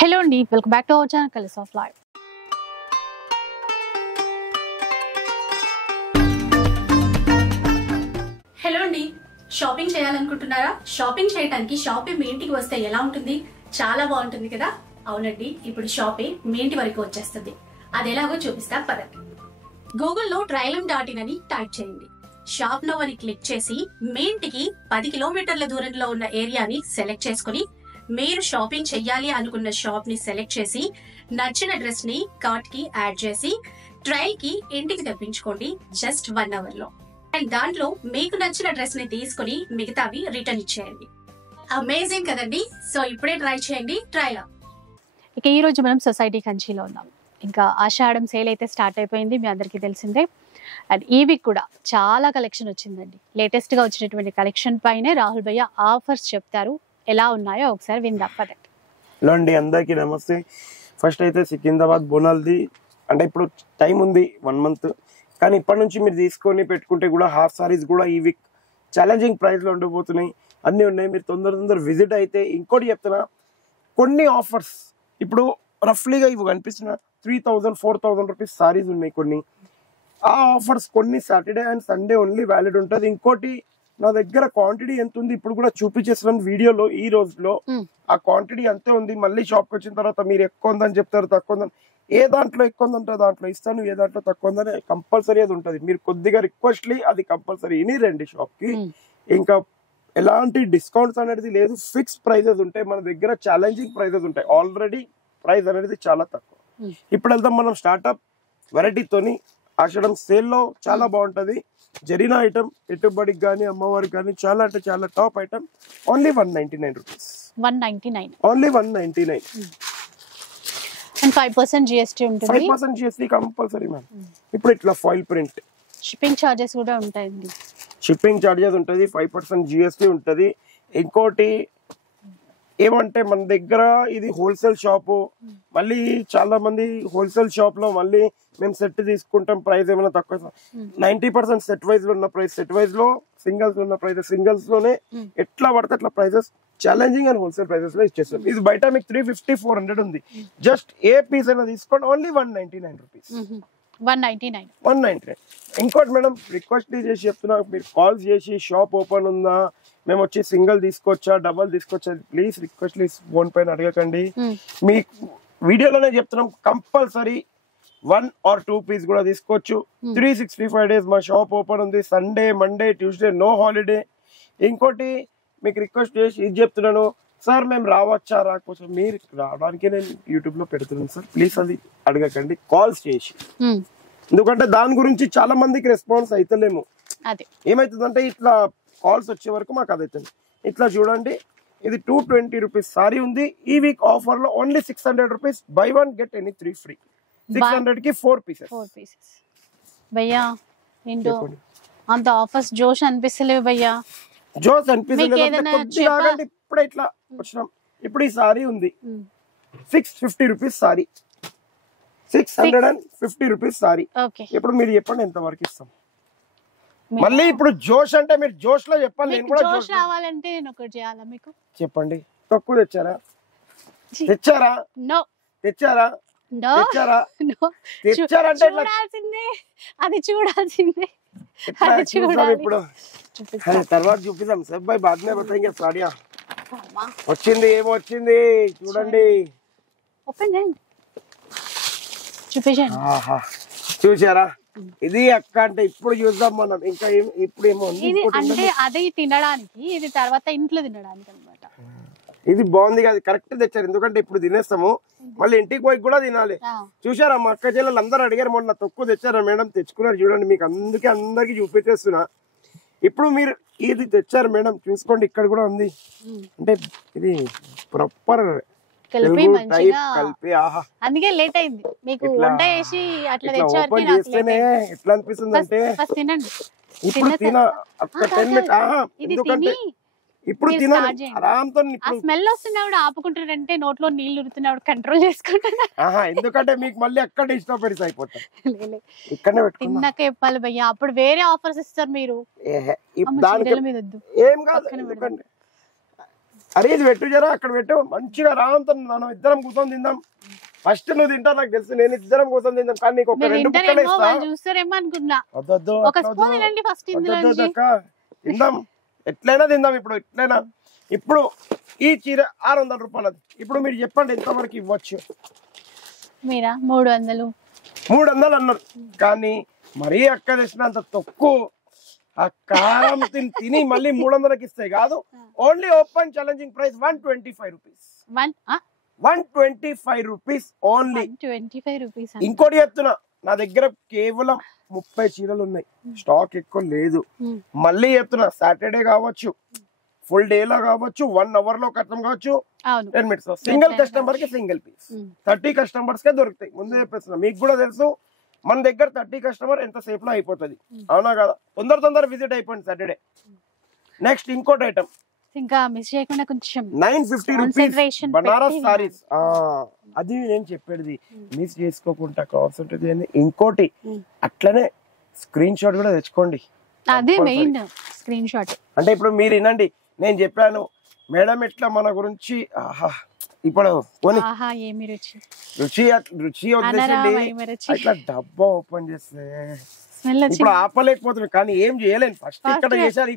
Hello అండి, welcome back to our channel colours of life. Hello అండి, shopping చేయాలనుకుంటున్నారా? Shopping చేయడానికి షాపే మీ ఇంటికి వస్తే ఎలా ఉంటుంది? చాలా బాగుంటుంది కదా. అవునండి, ఇప్పుడు షాపే మీ ఇంటి వరకు వచ్చేస్తుంది. అది ఎలాగో చూపిస్తా పదండి. గూగుల్లో trialim.in అని టైప్ చేయండి. షాప్ నౌ అని క్లిక్ చేసి మీ ఇంటికి 10 కిలోమీటర్ల దూరంలో ఉన్న ఏరియాని సెలెక్ట్ చేసుకుని మీరు షాపింగ్ చెయ్యాలి అనుకున్న షాప్ ని సెలెక్ట్ చేసి నచ్చిన డ్రెస్ ని కార్ట్ కి యాడ్ చేసి ట్రయల్ కి ఇంటికి తెప్పించుకోండి జస్ట్ 1 hour లో. అండ్ దాంట్లో మీకు నచ్చిన డ్రెస్ ని తీసుకుని మిగతావి రిటర్న్ ఇచ్చేయండి. అమేజింగ్ కదండి. సో ఇప్పుడే ట్రై చేయండి. ట్రైలా. ఇక ఈ రోజు మనం సొసైటీ కంచిలో ఉన్నాం. ఇంకా ఆషాఢం సేల్ అయితే స్టార్ట్ అయిపోయింది, మీ అందరికీ తెలిసిందే. అండ్ ఈ వీక్ కూడా చాలా కలెక్షన్ వచ్చిందండి. లేటెస్ట్ గా వచ్చినటువంటి కలెక్షన్ పైనే రాహుల్ భయ్య ఆఫర్స్ చెప్తారు. ఎలా ఉన్నాయో ఒకసారి విందాం పదండి. హలో అండి, అందరికీ నమస్తే. ఫస్ట్ అయితే సికింద్రాబాద్ బోనాల్ది అంటే ఇప్పుడు టైం ఉంది 1 month, కానీ ఇప్పటి నుంచి మీరు తీసుకొని పెట్టుకుంటే కూడా హాఫ్ సారీస్ కూడా ఈ వీక్ ఛాలెంజింగ్ ప్రైస్లో ఉండబోతున్నాయి. అన్నీ ఉన్నాయి, మీరు తొందర విజిట్ అయితే. ఇంకోటి చెప్తున్నా, కొన్ని ఆఫర్స్ ఇప్పుడు రఫ్లీగా ఇవి కనిపిస్తున్న 3000-4000 రూపీస్ సారీస్ ఉన్నాయి కొన్ని. ఆ ఆఫర్స్ కొన్ని Saturday and Sunday only valid ఉంటుంది. ఇంకోటి, నా దగ్గర క్వాంటిటీ ఎంత ఉంది ఇప్పుడు కూడా చూపించేస్తున్నాను వీడియోలో. ఈ రోజులో ఆ క్వాంటిటీ అంతే ఉంది. మళ్ళీ షాప్కి వచ్చిన తర్వాత మీరు ఎక్కువ ఉందని చెప్తారు, తక్కువ ఉందని. ఏ దాంట్లో ఎక్కువ ఉందంటే దాంట్లో ఇస్తాను, ఏ దాంట్లో తక్కువ ఉందని కంపల్సరీ అది ఉంటుంది. మీరు కొద్దిగా రిక్వెస్ట్లీ అది కంపల్సరీ ఇని రండి షాప్కి. ఇంకా ఎలాంటి డిస్కౌంట్స్ అనేది లేదు, ఫిక్స్ ప్రైజెస్ ఉంటాయి మన దగ్గర. ఛాలెంజింగ్ ప్రైజెస్ ఉంటాయి. ఆల్రెడీ ప్రైస్ అనేది చాలా తక్కువ. ఇప్పుడు వెళ్తాం మనం స్టార్ట్అప్ వెరైటీతోని. ఆషాఢం సేల్లో చాలా బాగుంటది. జరీనా ఐటమ్ పెట్టుబడికి కానీ అమ్మవారికి కానీ చాలా అంటే చాలా top item. Only 199 rupees. 199 only 199. And 5% GST ఉంటుంది. 5% GST కంపల్సరీ మ్యామ్. ఇప్పుడు ఇట్లా ఫాయిల్ ప్రింట్, షిప్పింగ్ ఛార్జెస్ కూడా ఉంటాయండి. షిప్పింగ్ ఛార్జెస్ ఉంటుంది, 5% GST ఉంటుంది. ఇంకోటి ఏమంటే మన దగ్గర ఇది హోల్సేల్ షాపు. మళ్ళీ చాలా మంది హోల్సేల్ షాప్ లో మళ్ళీ మేము సెట్ తీసుకుంటాం, ప్రైస్ ఏమైనా తక్కువ. 90% సెట్ వైజ్ లో ఉన్న ప్రైస్, సెట్ వైజ్ లో సింగిల్స్ ఉన్న ప్రైస్, సింగిల్స్ లోనే ఎట్లా పడితే అట్లా prices challenging and wholesale prices లో ఇచ్చేస్తాం. ఇది బయట మీకు 350-400 ఉంది. జస్ట్ ఏ పీస్ అయినా తీసుకోండి, ఓన్లీ 199 రూపీస్. 199. ఇంకోటి మేడం, రిక్వెస్ట్ చేసి చెప్తున్నా, మీరు కాల్ చేసి షాప్ ఓపెన్ ఉందా, మేము వచ్చి సింగిల్ తీసుకోవచ్చా, డబల్ తీసుకోవచ్చా, ప్లీజ్ రిక్వెస్ట్ ఫోన్ పైన అడగకండి. మీ వీడియోలోనే చెప్తున్నాం, కంపల్సరీ 1 or 2 పీస్ కూడా తీసుకోవచ్చు. 365 days మా షాప్ ఓపెన్ ఉంది. Sunday, Monday, Tuesday no holiday. ఇంకోటి మీకు రిక్వెస్ట్ చేసి ఇది చెప్తున్నాను, సార్ మేము రావచ్చా రాకపోతే, మీరు రావడానికి నేను యూట్యూబ్ లో పెడుతున్నాను సార్, ప్లీజ్ అది అడగకండి, కాల్స్ చేసి. ఎందుకంటే దాని గురించి చాలా మందికి రెస్పాన్స్ అయితలేము. ఏమైతుందంటే ఇట్లా కాల్స్ వచ్చే వరకు మాకు అదైతుంది. ఇట్లా చూడండి, ఇది 220 రూపీస్ సారీ ఉంది. ఈ వీక్ ఆఫర్ లో only 600 rupees. Buy 1 get any 3 free. 600 కి 4 పీసెస్. భయ్యా ఏంటో అంత ఆఫర్స్ జోష్ అనిపిస్తలేవు భయ్యా. జోష్ అనిపిస్తలేదు. ఇప్పుడు ఇట్లా వచ్చినాం. ఇప్పుడు ఈ సారీ ఉంది 650 రూపీస్ సారీ, 650 రూపీస్ సారీ. ఇప్పుడు మీరు చెప్పండి ఎంత వరకు ఇస్తాం. మళ్ళీ ఇప్పుడు జోష్ అంటే మీరు జోష్ లో చెప్పాలి. నేను కూడా జోష్ రావాలంటే నేను ఒకటి చేయాలా మీకు? చెప్పండి. తక్కువ తెచ్చారా? తెచ్చారా? నో. తెచ్చారా? తెచ్చారా? తెచ్చారంటే అది చూడాల్సిందే. ఇప్పుడు తర్వాత చూపిద్దాం సార్. బై బాద్ మే బతాయేంగే. సాడియా వచ్చింది, ఏమో వచ్చింది చూడండి. ఓపెన్ చేయండి, చూపించండి. చూసారా? ఇది అక్క అంటే ఇప్పుడు చూద్దాం మనం. ఇంకా ఇప్పుడు ఏమో ఇది అంటే అది తినడానికి, ఇది తర్వాత ఇంట్లో తినడానికి అన్నమాట. ఇది బాగుంది కదా, కరెక్ట్ తెచ్చారు. ఎందుకంటే ఇప్పుడు తినేస్తాము, మళ్ళీ ఇంటికి పోయి కూడా తినాలి. చూసారా, మా అక్క చెల్లెలు అందరూ అడిగారు మొన్న తక్కువ తెచ్చారా మేడం, తెచ్చుకున్నారు చూడండి. మీకు అందుకే అందరికి చూపించేస్తున్నా. ఇప్పుడు మీరు ఇది తెచ్చారు మేడం, చూసుకోండి. ఇక్కడ కూడా ఉంది. అంటే ఇది ప్రాపర్ కలిపి అందుకే లేట్ అయింది మీకు. వంట చేసి అట్లా తెచ్చేవారికి ఎట్లా అనిపిస్తుంది అంటే ఇప్పుడు తిన ఎందుకంటే ఇప్పుడు తినాలి ఆరాంతో. స్మెల్ వస్తున్నా కూడా ఆపుకుంటారంటే నోట్లో నీళ్లు ఉరుతున్నా కంట్రోల్ చేసుకుంటారు. ఎందుకంటే మీకు మళ్ళీ ఎక్కడ డిస్టర్బెన్స్ అయిపోతాయి. ఇక్కడనే తిన్నాక చెప్పాలి భయ్యా, అప్పుడు వేరే ఆఫర్స్ ఇస్తారు మీరు. ఏం కాదు, ఎందుకంటే అరే ఇది పెట్టు జరా అక్కడ పెట్టు మంచిగా రావంతో మనం ఇద్దరం కూర్చొని తిందాం. ఫస్ట్ నువ్వు తింటా నాకు తెలుసు, నేను ఇద్దరం కూర్చొని తిందాం. కానీ నీకు ఒక 2 ముక్కలు ఇస్తా. చూస్తారేమో అనుకున్నా. వద్దొద్దు ఒక స్పూన్ తినండి ఫస్ట్ ఇందులో నుంచి. తిందాం, ఎట్లయినా తిందాం. ఇప్పుడు ఎట్లయినా ఇప్పుడు ఈ చీర 600 రూపాయలది. ఇప్పుడు మీరు చెప్పండి ఎంతవరకు ఇవ్వచ్చు? మీరా 300 అన్నారు. కానీ మరీ అక్క తెచ్చినంత తక్కువ ఆ కారం తిని మళ్ళీ 300కి ఇస్తాయి కాదు. Only open challenging price 125 rupees. 125 rupees only. 125 rupees. ఇంకోటి చెప్తున్నా, నా దగ్గర కేవలం 30 చీరలు ఉన్నాయి, స్టాక్ ఎక్కువ లేదు. మళ్ళీ చెప్తున్నా, సాటర్డే కావచ్చు, ఫుల్ డే లో కావచ్చు, 1 అవర్ లో ఖతం కావచ్చు, 10 minutes లో. సింగిల్ కస్టమర్ కి సింగిల్ పీస్. 30 కస్టమర్స్ కే దొరుకుతాయి. ముందే చెప్పేస్తున్నా, మీకు కూడా తెలుసు మన దగ్గర 30 కస్టమర్ ఎంత సేపు లో అయిపోతుంది. అవునా కదా? తొందర విజిట్ అయిపోయింది సాటర్డే. నెక్స్ట్ ఇంకోటి ఐటమ్ ఇంకా మిస్ చేయకుండా కొంచెం 950 రూపీస్ బనారస్ సారీస్. అది నేను చెప్పేది, మిస్ చేసుకోకుండా కాన్సంట్రేట్ చేయండి. ఇంకోటి అట్లనే స్క్రీన్ షాట్ కూడా తెచ్చుకోండి. అదే మెయిన్ స్క్రీన్ షాట్. అంటే ఇప్పుడు మీరు వినండి, నేను చెప్పాను మేడం ఇట్లా మన గురించి ఇప్పుడు రుచి వదిలేసి ఇట్లా డబ్బా ఓపెన్ చేస్తే ఇప్పుడు ఆపలేకపోతున్నాను. కానీ ఏం చేయలేను. ఫస్ట్ ఇక్కడ చేశారు,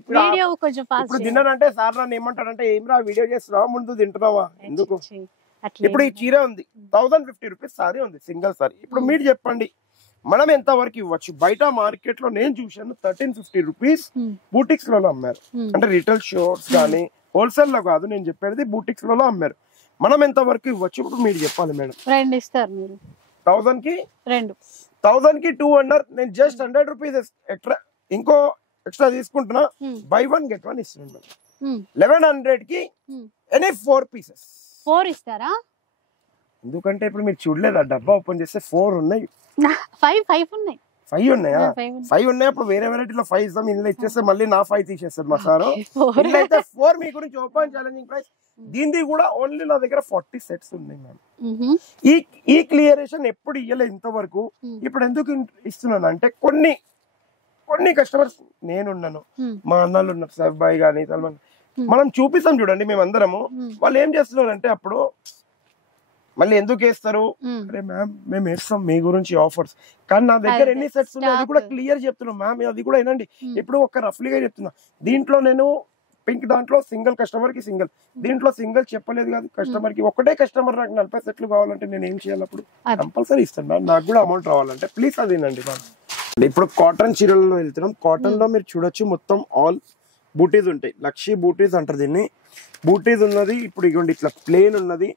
ఇప్పుడు తిన్నానంటే సార్ నన్ను ఏమంటాడంటే, ఏం రా వీడియో చేస్తున్నావా, ముందు తింటున్నావా, ఎందుకు? ఇప్పుడు ఈ చీర ఉంది 1050 రూపీస్ సారీ ఉంది, సింగిల్ సారీ. ఇప్పుడు మీరు చెప్పండి మనం ఎంత వరకు ఇవ్వచ్చు? బయట మార్కెట్ లో నేను చూసాను 1350 రూపీస్ బూటిక్స్ లలో అమ్మారు. అంటే రిటైల్ షాప్స్ కానీ హోల్సేల్ లో కాదు, నేను చెప్పేది బూటిక్స్ లలో అమ్మారు. మనం ఎంత వరకు ఇవ్వచ్చు? ఇప్పుడు మీరు చెప్పాలి మేడం. 2 ఇస్తారు మీరు. 1000 కి 200. నేను జస్ట్ 100 రూపీస్ ఎక్స్ట్రా ఇంకో ఎక్స్ట్రా తీసుకుంటున్నా. బై 1 get 1 ఇస్తున్నాను. 1100 కి ఎనీ 4 పీసెస్. 4 ఇస్తారా? ఎందుకంటే ఇప్పుడు మీరు చూడలేదా, డబ్బా ఓపెన్ చేస్తే 4 ఉన్నాయి. 5 ఉన్నాయి. 5 ఉన్నాయా? 5 ఉన్నాయి. అప్పుడు వేరే వెరైటీలో 5 ఇస్తాం. ఇందులో ఇచ్చేస్తే మళ్ళీ నా 5 తీసేస్తారు మా సారు. అయితే 4 మీ గురించి ఓపెన్ ఛాలెంజింగ్ ప్రైస్. దీనిది కూడా ఓన్లీ నా దగ్గర 40 సెట్స్ ఉన్నాయి మ్యామ్. ఈ క్లియరేషన్ ఎప్పుడు ఇయ్యలేదు ఇంతవరకు. ఇప్పుడు ఎందుకు ఇస్తున్నాను అంటే, కొన్ని కస్టమర్స్ నేనున్నాను, మా అన్నలు ఉన్నారు, సబ్బాయి గానీ సల్మాన్, మనం చూపిస్తాం చూడండి మేమందరము. వాళ్ళు ఏం చేస్తున్నారు అంటే, అప్పుడు మళ్ళీ ఎందుకు వేస్తారు, అరే మ్యామ్ మేము వేస్తాం మీ గురించి ఆఫర్స్, కానీ నా దగ్గర ఎన్ని సెట్స్ ఉన్నాయి అది కూడా క్లియర్ చెప్తున్నాం మ్యామ్. అది కూడా ఏనండి, ఇప్పుడు ఒక రఫ్లీగా చెప్తున్నా. దీంట్లో నేను పింక్ దాంట్లో సింగిల్ కస్టమర్ కి సింగిల్, దీంట్లో సింగిల్ చెప్పలేదు కాదు. కస్టమర్ కి ఒకటే కస్టమర్ నాకు 40 సెట్లు కావాలంటే నేను ఏం చేయాలి? అప్పుడు కంపల్సరీ ఇస్తాను మ్యామ్, నాకు కూడా అమౌంట్ రావాలంటే. ప్లీజ్ అదేనండి మ్యామ్. ఇప్పుడు కాటన్ చీరల్లో వెళ్తున్నాం. కాటన్ లో మీరు చూడొచ్చు మొత్తం ఆల్ బూటీస్ ఉంటాయి. లక్షీ బూటీస్ అంటారు దీన్ని. బూటీస్ ఉన్నది ఇప్పుడు ఇగోండి ఇట్లా ప్లేన్ ఉన్నది.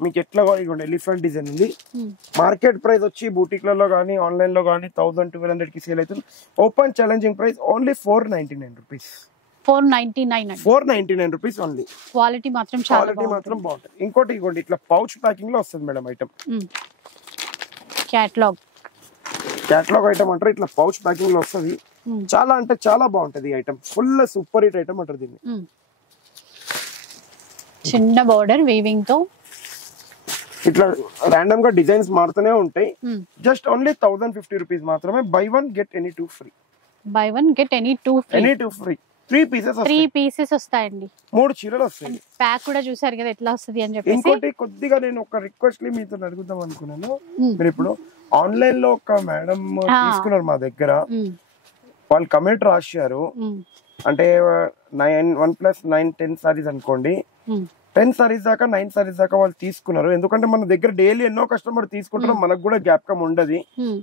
మీకు ఎట్లా ఇగోండి ఎలిఫెంట్ డిజైన్ ఉంది. మార్కెట్ ప్రైస్ వచ్చి బూటిక్లలో కానీ ఆన్లైన్ లో కానీ 1000-1200 కి సేల్ అవుతుంది. Open challenging price only 499 rupees. 499 rupees only. Quality మాత్రం చాలా బాగుంటుంది. ఇంకోటి ఇగోండి ఇట్లా పౌచ్ ప్యాకింగ్ లో వస్తుంది మేడం ఐటమ్. క్యాటలాగ్ ఐటమ్ అంటారు. ఇట్లా పౌచ్ ప్యాకింగ్ లో వస్తుంది. చాలా అంటే చాలా బాగుంటది ఈ item. Full super hit item అంటారు దీన్ని. చిన్న బోర్డర్ వీవింగ్ తో ఇట్లా రాండమ్ గా డిజైన్స్ మారుతూనే ఉంటాయి. జస్ట్ ఓన్లీ 1050 రూపీస్ మాత్రమే. By 1 get any 2 free. 2 free. 3 pieces వస్తాయండి. 3 చీరలు వస్తాయి. ప్యాక్ కూడా చూసారు కదా ఎట్లా వస్తుంది అని చెప్పి. ఇంకోటి కొద్దిగా నేను ఒక రిక్వెస్ట్ మీతో అడుగుదాం అనుకున్నాను. మీరు ఇప్పుడు ఆన్లైన్ లో ఒక మేడం తీసుకున్నారు మా దగ్గర, వాళ్ళు కమెంట్ రాశారు. అంటే 1+9 10 సారీస్ అనుకోండి, 10 సారీస్ దాకా 9 సారీస్ దాకా వాళ్ళు తీసుకున్నారు. ఎందుకంటే మన దగ్గర డైలీ ఎన్నో కస్టమర్ తీసుకుంటారు, మనకు కూడా జ్ఞాపకం ఉండదు.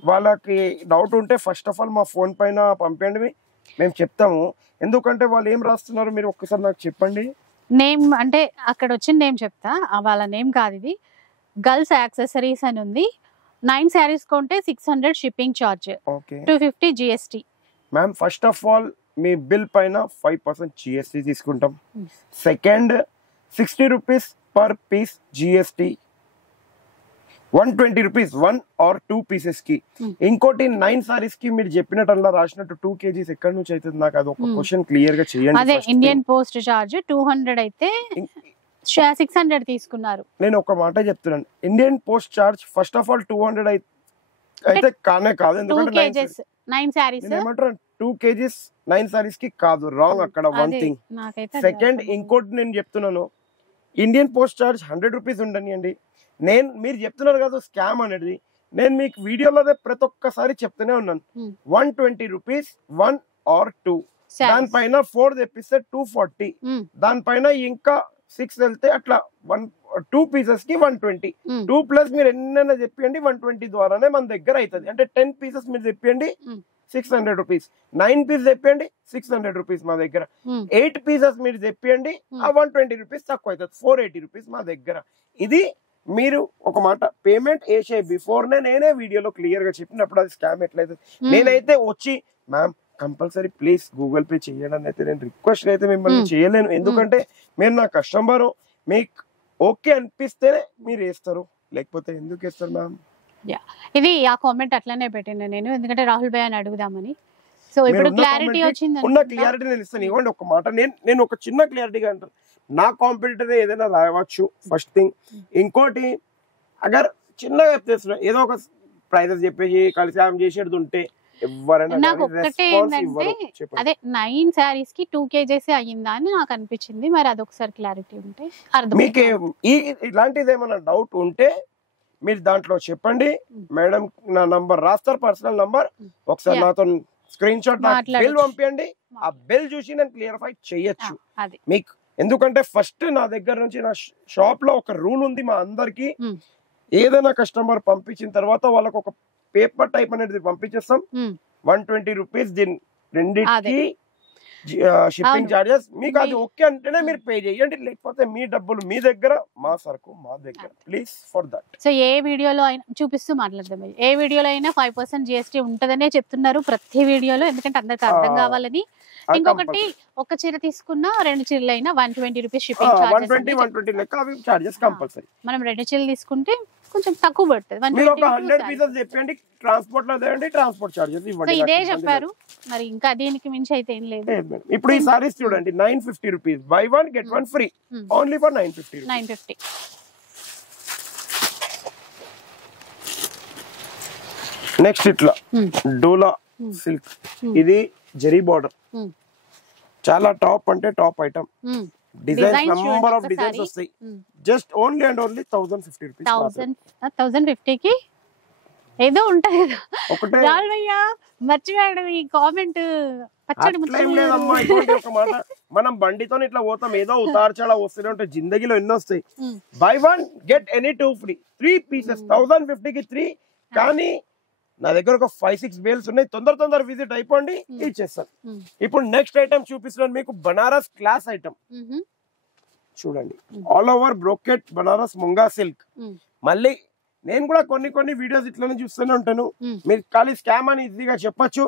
వాళ్ళకి డౌట్ ఉంటే ఫస్ట్ ఆఫ్ ఆల్ మా ఫోన్ పైన పంపండి, మేము చెప్తాము. ఎందుకంటే వాళ్ళు ఏం రాస్తున్నారు మీరు ఒక్కసారి నాకు చెప్పండి. నేమ్ అంటే అక్కడ వచ్చిన నేమ్ చెప్తా, వాళ్ళ నేమ్ కాదు ఇది. గర్ల్స్ యాక్సెసరీస్ అని ఉంది. 9 సారీస్ కొంటే 600 shipping charge, 250 GST. Ma'am first of all మీ బిల్ పైన 5% GST తీసుకుంటాం. Second 60 rupees per piece GST, 120 rupees 1 or 2 pieces కి. ఇంకోటి 9 సారీస్ కి మీరు చెప్పినట్టు అలా రాసినట్టు 2 kgs ఎక్కడి నుంచి అవుతుంది? నాకు అది ఒక క్వశ్చన్ క్లియర్ గా చేయండి. అదే ఇండియన్ పోస్ట్ చార్జ్ 200 అయితే 600 తీసుకున్నారు. నేను ఒక మాట చెప్తున్నాను, Indian post charge first of all 200 అయితే కానే కాదు. ఎందుకంటే 9 సారీస్ ఏమంటారు 2 kgs 9 సారీస్ కి కాదు, రాంగ్ అక్కడ వన్ థింగ్. సెకండ్ ఇంకోటి నేను చెప్తున్నాను, ఇండియన్ పోస్ట్ చార్జ్ 100 రూపీస్ ఉండనియండి. మీరు చెప్తున్నారు కదా స్కామ్ అనేది, నేను మీకు వీడియోలో ప్రతి ఒక్కసారి చెప్తూనే ఉన్నాను. 120 రూపీస్ 1 or 2, దానిపైన 4 తెప్పిస్తే 240, దానిపైన ఇంకా 6 వెళ్తే అట్లా 2 పీసెస్ కి 120, 2 ప్లస్ మీరు ఎన్నైనా చెప్పండి 120 ద్వారానే మన దగ్గర అవుతుంది. అంటే 10 పీసెస్ మీరు చెప్పండి 600 రూపీస్, 9 పీస్ చెప్పండి 600 రూపీస్ మా దగ్గర, 8 పీసెస్ మీరు చెప్పండి ఆ 120 రూపీస్ తక్కువ అవుతుంది, 480 రూపీస్ మా దగ్గర. ఇది మీరు ఒక మాట పేమెంట్ వేసే బిఫోర్ నేనే వీడియోలో క్లియర్ గా చెప్పినప్పుడు అది స్కామ్ ఎట్లయితే. నేనైతే వచ్చి ma'am compulsory please Google pay చేయడానికి అయితే నేను రిక్వెస్ట్ అయితే మిమ్మల్ని చేయలేను, ఎందుకంటే మీరు నా కస్టమర్, మీకు ఓకే అనిపిస్తేనే మీరు వేస్తారు, లేకపోతే ఎందుకు వేస్తారు మ్యామ్. ఇది ఆ కామెంట్ అట్లానే పెట్టిన నేను, ఎందుకంటే రాహుల్ భయ్య అని అడుగుదామని. సో ఇప్పుడు క్లారిటీ వచ్చింది. ఉన్న క్లారిటీ నేను ఇస్తాను. ఇవ్వండి ఒక మాట, నేను ఒక చిన్న క్లారిటీగా అంటాను. నా కాంపిటీటర్ ఏదైనా రాయవచ్చు ఫస్ట్ థింగ్. ఇంకోటి అగర్ చిన్నగా చెప్తే ఏదో ఒక ప్రైజెస్ చెప్పేసి కలిసి ఆమె చేసేది ఉంటే ఎవరైనా నాకు ఒక్కటే ఏంటంటే అదే 9 శారీస్ కి 2 kgs అయ్యిందా అని నాకు అనిపించింది. మరి అదొకసారి క్లారిటీ ఉంటే అర్థం. మీకు ఇలాంటిది ఏమైనా డౌట్ ఉంటే మీరు దాంట్లో చెప్పండి, మేడం నా నంబర్ రాస్తారు, పర్సనల్ నంబర్, ఒకసారి నాతో స్క్రీన్ షాట్ బిల్ పంపించండి, ఆ బిల్ చూసి నేను క్లియర్ఫై చేయొచ్చు మీకు. ఎందుకంటే ఫస్ట్ నా దగ్గర నుంచి నా షాప్ లో ఒక రూల్ ఉంది మా అందరికి, ఏదైనా కస్టమర్ పంపించిన తర్వాత వాళ్ళకి ఒక పేపర్ టైప్ అనేది పంపించేస్తాం, 120 రూపీస్ దీని రెండింటికి షిప్పింగ్ చార్జెస్. మీకు అది ఓకే అంటేనే మీరు పే చేయండి, లేకపోతే మీ డబ్బులు మీ దగ్గర, మా సరుకు మా దగ్గర, ప్లీజ్ ఫర్ దట్. సో ఏ వీడియోలో అయినా చూపిస్తూ మాట్లాడదాం, ఏ వీడియోలో అయినా 5% GST ఉంటదనే చెప్తున్నారు ప్రతి వీడియోలో, ఎందుకంటే అందరికి అర్థం కావాలని. ఇంకొకటి ఒక చీర తీసుకున్నా 2 చీరలు అయినా 120 రూపీస్ షిప్పింగ్ చార్జెస్ కంపల్సరీ. మనం 2 చీరలు తీసుకుంటే కొంచెం తక్కువ పడుతుంది. మీరు ఒక 100 పీసెస్ చెప్పండి, ట్రాన్స్పోర్ట్ లో దేండి, ట్రాన్స్పోర్ట్ చార్జెస్ ఇవ్వండి. ఇదే చెప్పారు, మరి ఇంకా దీనికి మించి అయితే ఏం లేదు. ఇప్పుడు ఈ సారీస్ చూడండి 950 rupees, buy 1 get 1 free, only for 950. Next ఇట్లా డోలా సిల్క్, ఇది జెరీ బార్డర్, చాలా టాప్ అంటే top item. Designs number of designs వస్తాయి. Just only and only 1050 rupees. 1050 కి ఏదో ఉంటది కదా భయ్యా, మర్చిపోయాడు ఈ కామెంట్. మనం బండితో ఇట్లా పోతాం, ఏదో ఉతార్చడా వస్తూనే ఉంటాయి, జిందగీలో ఎన్నో వస్తాయి. By 1 get any 2 free, 3 pieces 1050 కి 3. కానీ నా దగ్గర ఒక 5-6 బేల్స్ ఉన్నాయి, తొందర విజిట్ అయిపోండి, ఇచ్చేస్తాను. ఇప్పుడు నెక్స్ట్ ఐటమ్ చూపిస్తున్నాను మీకు, బనారస్ క్లాస్ ఐటమ్ చూడండి, all over brocade Banaras munga silk. మళ్ళీ నేను కూడా కొన్ని వీడియోస్ ఇట్లానే చూస్తూనే ఉంటాను, మీరు ఖాళీ స్కామ్ అని ఈజీగా చెప్పొచ్చు.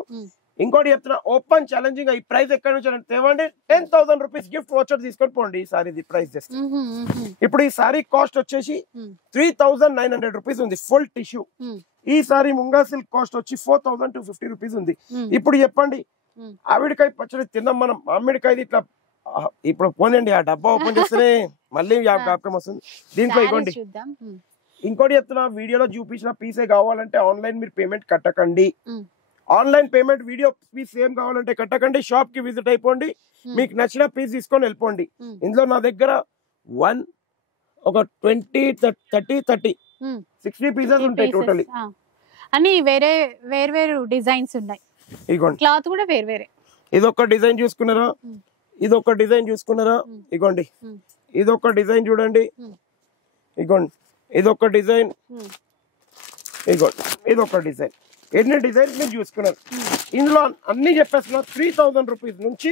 ఇంకోటి చెప్తున్నా, ఓపెన్ ఛాలెంజింగ్, ఈ ప్రైస్ ఎక్కడి నుంచి తేవండి, 10,000 రూపీస్ గిఫ్ట్ వాచర్ తీసుకొని పోండి. ఈ సారీ ప్రైస్ చేస్తే ఇప్పుడు ఈ సారీ కాస్ట్ వచ్చేసి 3,900 రూపీస్ ఉంది, ఫుల్ టిష్యూ. ఈ సారీ ముంగా సిల్క్ కాస్ట్ వచ్చి 4,250 రూపీస్ ఉంది. ఇప్పుడు చెప్పండి, ఆవిడకాయ పచ్చడి తిన్నాం మనం, మామిడికాయ ఇట్లా ఇప్పుడు పోనండి, ఆ డబ్బా ఓపెన్ చేస్తేనే మళ్ళీ జ్ఞాపకం వస్తుంది. దీంట్లో ఇవ్వండి. ఇంకోటి చెప్తున్నా, వీడియోలో చూపించిన పీసే కావాలంటే ఆన్లైన్ మీరు పేమెంట్ కట్టకండి. Online payment video piece same కావాలంటే కట్టకండి, షాప్ కి విజిట్ అయిపోండి, మీకు నచ్చిన పీస్ తీసుకొని వెళ్ళిపోండి. ఇందులో నా దగ్గర ఒక 20, 30, 60 పీసెస్ ఉంటాయి టోటలీ. అన్ని వేరు డిజైన్స్ ఉన్నాయి, ఇగోండి క్లాత్ కూడా వేరే. ఇదొక డిజైన్ చూసుకున్నారా, ఇదొక డిజైన్ చూసుకున్నారా, ఇగోండి ఇదొక డిజైన్ చూడండి, ఇగోండి ఇదొక డిజైన్, ఇగోండి ఇదొక డిజైన్. ఎన్ని డిజైన్స్ మీరు చూసుకున్నారు. ఇందులో అన్ని చెప్పేస్తున్నా 3,000 రూపీస్ నుంచి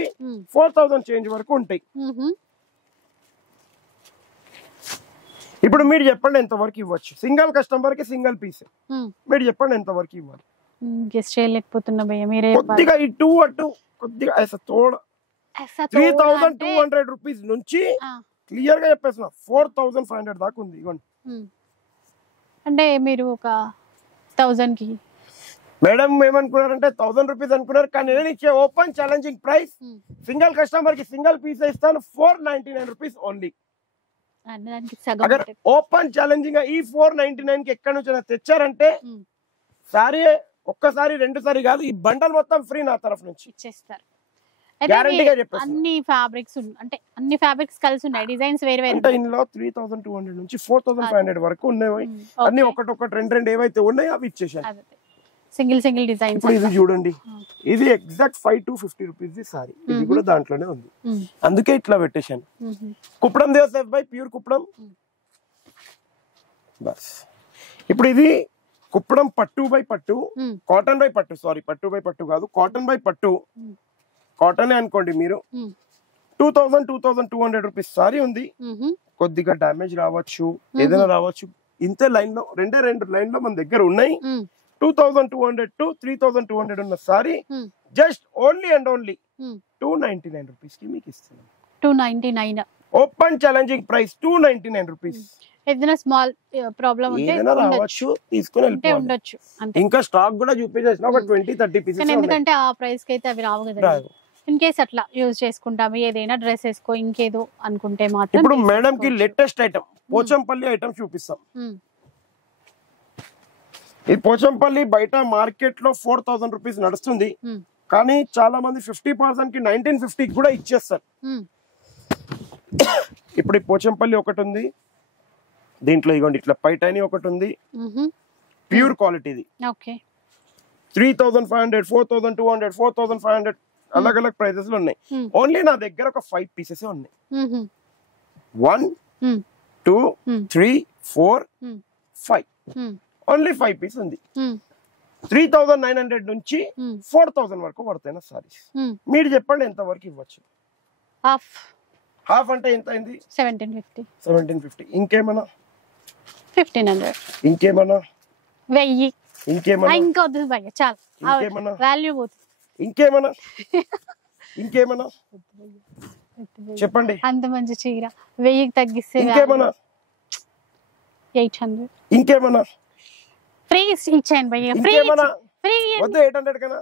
4,000 చేంజ్ వరకు ఉంటాయి. ఇప్పుడు మీరు చెప్పండి ఎంత వరకు ఇవ్వచ్చు, సింగిల్ కస్టమర్ కి సింగిల్ పీస్. మీరు చెప్పండి ఎంత వరకు ఇవ్వాలి. గెస్ట్ చేయలేకపోతున్నా భయ్యా, మీరే కొద్దిగా ఇటు అటు కొద్దిగా 3,200 రూపీస్ నుంచి క్లియర్ గా చెప్పేస్తున్నా 4,500 దాకా ఉంది. ఇవ్వండి అంటే మీరు ఒక 1000 కి మేడం ఏమనుకున్నారంటే 1000 రూపీస్ అనుకున్నారు, కానీ నేను ఇచ్చే open challenging price single customer కి సింగిల్ పీస్ ఇస్తాను 499 రూపీస్ ఓన్లీ. ఓపెన్ ఛాలెంజింగ్ ఈ 499 కి ఎక్కడి నుంచి తెచ్చారంటే సారీ ఒక్కసారి 2 సారి కాదు, ఈ బండల్ మొత్తం ఫ్రీ నా తరఫు నుంచి ఇచ్చేస్తారు. గ్యారంటీగా చెప్పేసి. అన్ని ఫ్యాబ్రిక్స్ అంటే అన్ని ఫ్యాబ్రిక్స్ కలిసి ఉన్నాయి, డిజైన్స్ వేరు వేరు. అంటే ఇందులో 3200 నుంచి 4500 వరకు ఉన్నాయి. అన్ని ఒకటి రెండు ఏవైతే ఉన్నాయో అవి ఇచ్చేసాను. Single designs. ఇప్పుడు ఇది చూడండి, ఇది ఎగ్జాక్ట్ 550 రూపీస్ సారీ. ఇది కూడా దాంట్లోనే ఉంది, అందుకే ఇట్లా పెట్టేశాను. కుప్పడం దేవసేఫ్ బై ప్యూర్ కుప్పడం బస్. ఇప్పుడు ఇది కుప్పడం పట్టు బై పట్టు, కాటన్ బై పట్టు, సారీ పట్టు బై పట్టు కాదు, కాటన్ బై పట్టు. కాటన్ అనుకోండి మీరు. 2200 రూపీస్ సారీ ఉంది. కొద్దిగా డామేజ్ రావచ్చు, ఏదైనా రావచ్చు. ఇంతే లైన్ లో రెండు లైన్ లో మన దగ్గర ఉన్నాయి. 2200 to 3200 ఉన్న sorry just only and only 299 rupees కి మీకు ఇస్తున్నాం. 299 ఓపెన్ ఛాలెంజింగ్ ప్రైస్ 299 రూపీస్. ఏదైనా స్మాల్ ప్రాబ్లం ఉంటే రావచ్చు, తీసుకుని ఉండొచ్చు. ఇంకా స్టాక్ కూడా చూపించేసిన ఒక 20-30 పీసెస్. ఎందుకంటే ఆ ప్రైస్ కి అయితే అవి రావు కదా. ఇన్ కేస్ అట్లా యూజ్ చేసుకుంటాము, ఏదైనా డ్రెస్ వేసుకో ఇంకేదో అనుకుంటే మాత్రం. ఇప్పుడు మేడం కి లేటెస్ట్ ఐటమ్ పోచంపల్లి ఐటమ్ చూపిస్తాం. ఈ పోచంపల్లి బయట మార్కెట్ లో 4000 రూపీస్ నడుస్తుంది, కానీ చాలా మంది 50% కి 1950 కూడా ఇచ్చేస్తారు. ఇప్పుడు ఈ పోచంపల్లి ఒకటి ఉంది, దీంట్లో ఇగోండి ఇట్లా పైటైని ఒకటి ఉంది, ప్యూర్ క్వాలిటీది. 3500, 4200, 4500 अलग अलग ప్రైసెస్ లో ఉన్నాయి. ఓన్లీ నా దగ్గర ఒక 5 పీసెస్ ఉన్నాయి. 1 2 3 4 5 ఓన్లీ 5 పీస్ ఉంది. 3900 నుంచి 4000 వరకు పడతాయి సారీస్. మీరు చెప్పండి ఎంత వరకు ఇవ్వచ్చు? హాఫ్ అంటే ఎంత అయింది? 1750. ఇంకేమన్నా 1500, ఇంకేమన్నా 1000, ఇంకేమన్నా ఇంకా వద్దు భయ్య చాలు, ఇంకేమన్నా వాల్యూ పోతుంది. ఇంకేమన్నా చెప్పండి. అంత మంచి చీర 1000కి తగ్గిస్తే ఇంకేమన్నా 800. ఇంకేమన్నా ఫ్రీ ఇచ్చాను భయ్య, ఫ్రీ ఫ్రీ వద్దు. 800 కన్నా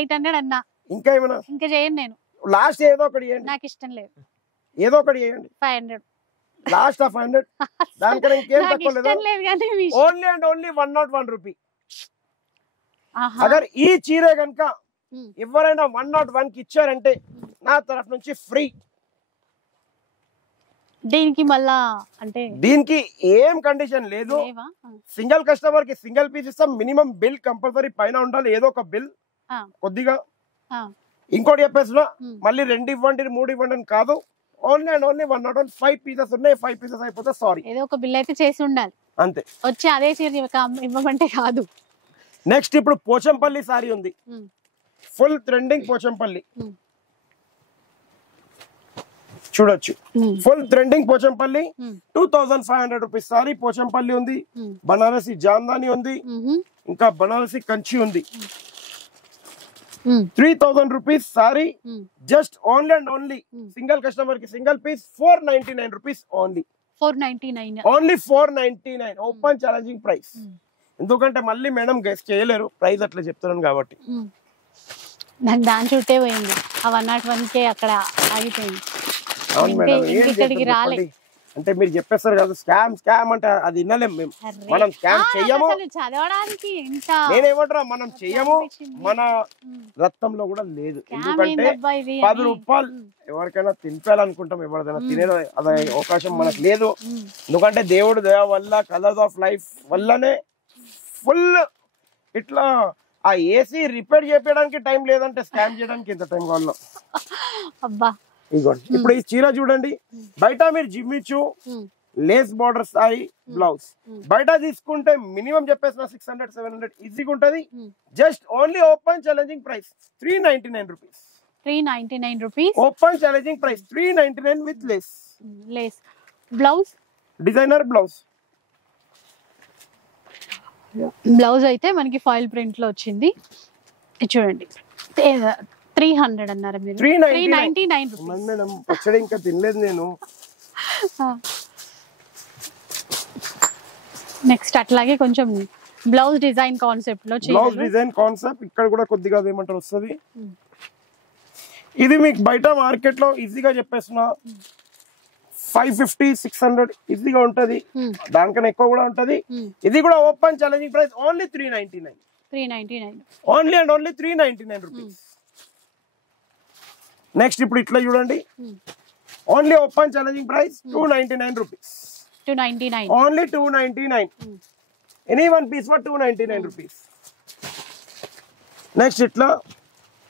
800 అన్నా. ఇంకా ఏమన్నా? ఇంకా చేయను నేను. లాస్ట్ ఏదో ఒకటి చేయండి, నాకు ఇష్టం లేదు. ఏదో ఒకటి చేయండి. 500 లాస్ట్ 500. దానికన్నా ఇంకేం తక్కువ లేదు. Only and only 101 rupee. Agar ఈ చీరే కనుక ఎవరైనా 101 కి ఇచ్చారంటే నా తరఫు నుంచి ఫ్రీ. దీనికి మళ్ళా అంటే దీనికి ఏం కండిషన్ లేదు. సింగిల్ కస్టమర్ కి సింగిల్ పీస్ ఇస్తాం. మినిమం బిల్ కంపల్సరీ పైన ఉండాలి, ఏదో ఒక బిల్ కొద్దిగా. ఇంకోటి చెప్పేస్తున్నా, మళ్ళీ 2 ఇవ్వండి 3 ఇవ్వండి అని కాదు. Only and only 101. 5 పీసెస్ ఉన్నాయి, 5 పీసెస్ అయిపోతే సారీ. ఏదో ఒక బిల్ అయితే చేసి ఉండాలి అంతే. వచ్చి అదే చీర ఇవ్వమంటే కాదు. నెక్స్ట్ ఇప్పుడు పోచంపల్లి సారీ ఉంది, ఫుల్ ట్రెండింగ్ పోచంపల్లి. చూడొచ్చు, full trending Pochampally. 2500 rupees sari Pochampally ఉంది. బనారసి జామ్దాని ఉంది, ఇంకా బనారసి కంచి ఉంది. 3000 rupees sari. Just only and only single customer కి single piece 499 rupees only. 499 only 499 open challenging price. ఎందుకంటే మళ్ళీ మేడం గెస్ చేయలేరు, ప్రైస్ అట్లా చెప్తున్నాను కాబట్టి. నాకు దాని చుట్టే పోయింది, ఆ 101కే అక్కడ ఆగిపోయింది. అవును మేడం, ఇక్కడికి రాలేదు. అంటే మీరు చెప్పేస్తారు కదా స్కామ్ అంటే అది వినలేం మేము. మనం స్కామ్ చెయ్యము, చదవడానికి నేనేమంటారా మనం చెయ్యము, మన రక్తంలో కూడా లేదు. ఎందుకంటే 10 రూపాయలు ఎవరికైనా తినిపేయాలనుకుంటాం, ఎవరిదైనా తినే అదే అవకాశం మనకు లేదు. ఎందుకంటే దేవుడు దయ వల్ల, కలర్స్ ఆఫ్ లైఫ్ వల్లనే ఫుల్ ఇట్లా ఆ ఏసీ రిపేర్ చేయడానికి టైం లేదంటే స్కామ్ చేయడానికి ఎంత టైం కావాలో. అబ్బా ఇదిగోండి, ఇప్పుడు ఈ చీర చూడండి. బయట మీరు జిమ్మిచ్చు లేస్ బార్డర్ సారీ బ్లౌజ్ బయట తీసుకుంటే మినిమం చెప్పేసిన 600-700 ఈజీగా ఉంటది. Just only open challenging price 399 rupees. 399 rupees open challenging price 399 with lace blouse, designer blouse. Blouse అయితే మనకి ఫాయిల్ ప్రింట్ లో వచ్చింది. చూడండి 300 అన్నారు మీరు. 399 రూపీస్. మేడం పచ్చడి ఇంకా తినలేదు నేను. నెక్స్ట్ అట్లాగే కొంచెం బ్లౌజ్ డిజైన్ కాన్సెప్ట్ లో, బ్లౌజ్ డిజైన్ కాన్సెప్ట్ ఇక్కడ కూడా కొద్దిగా ఏమంటారు వస్తుంది. ఇది మీకు బయట మార్కెట్ లో ఈజీగా చెప్పేస్తున్నా 550-600 ఈజీగా ఉంటది, దానికన్నా ఎక్కువ కూడా ఉంటది. ఇది కూడా open challenging price only 399. Only and only 399 rupees. Next ఇప్పుడు ఇట్లా చూడండి, only open challenging price 299 rupees, 299 only 299. Any one piece for 299 rupees. Next ఇట్లా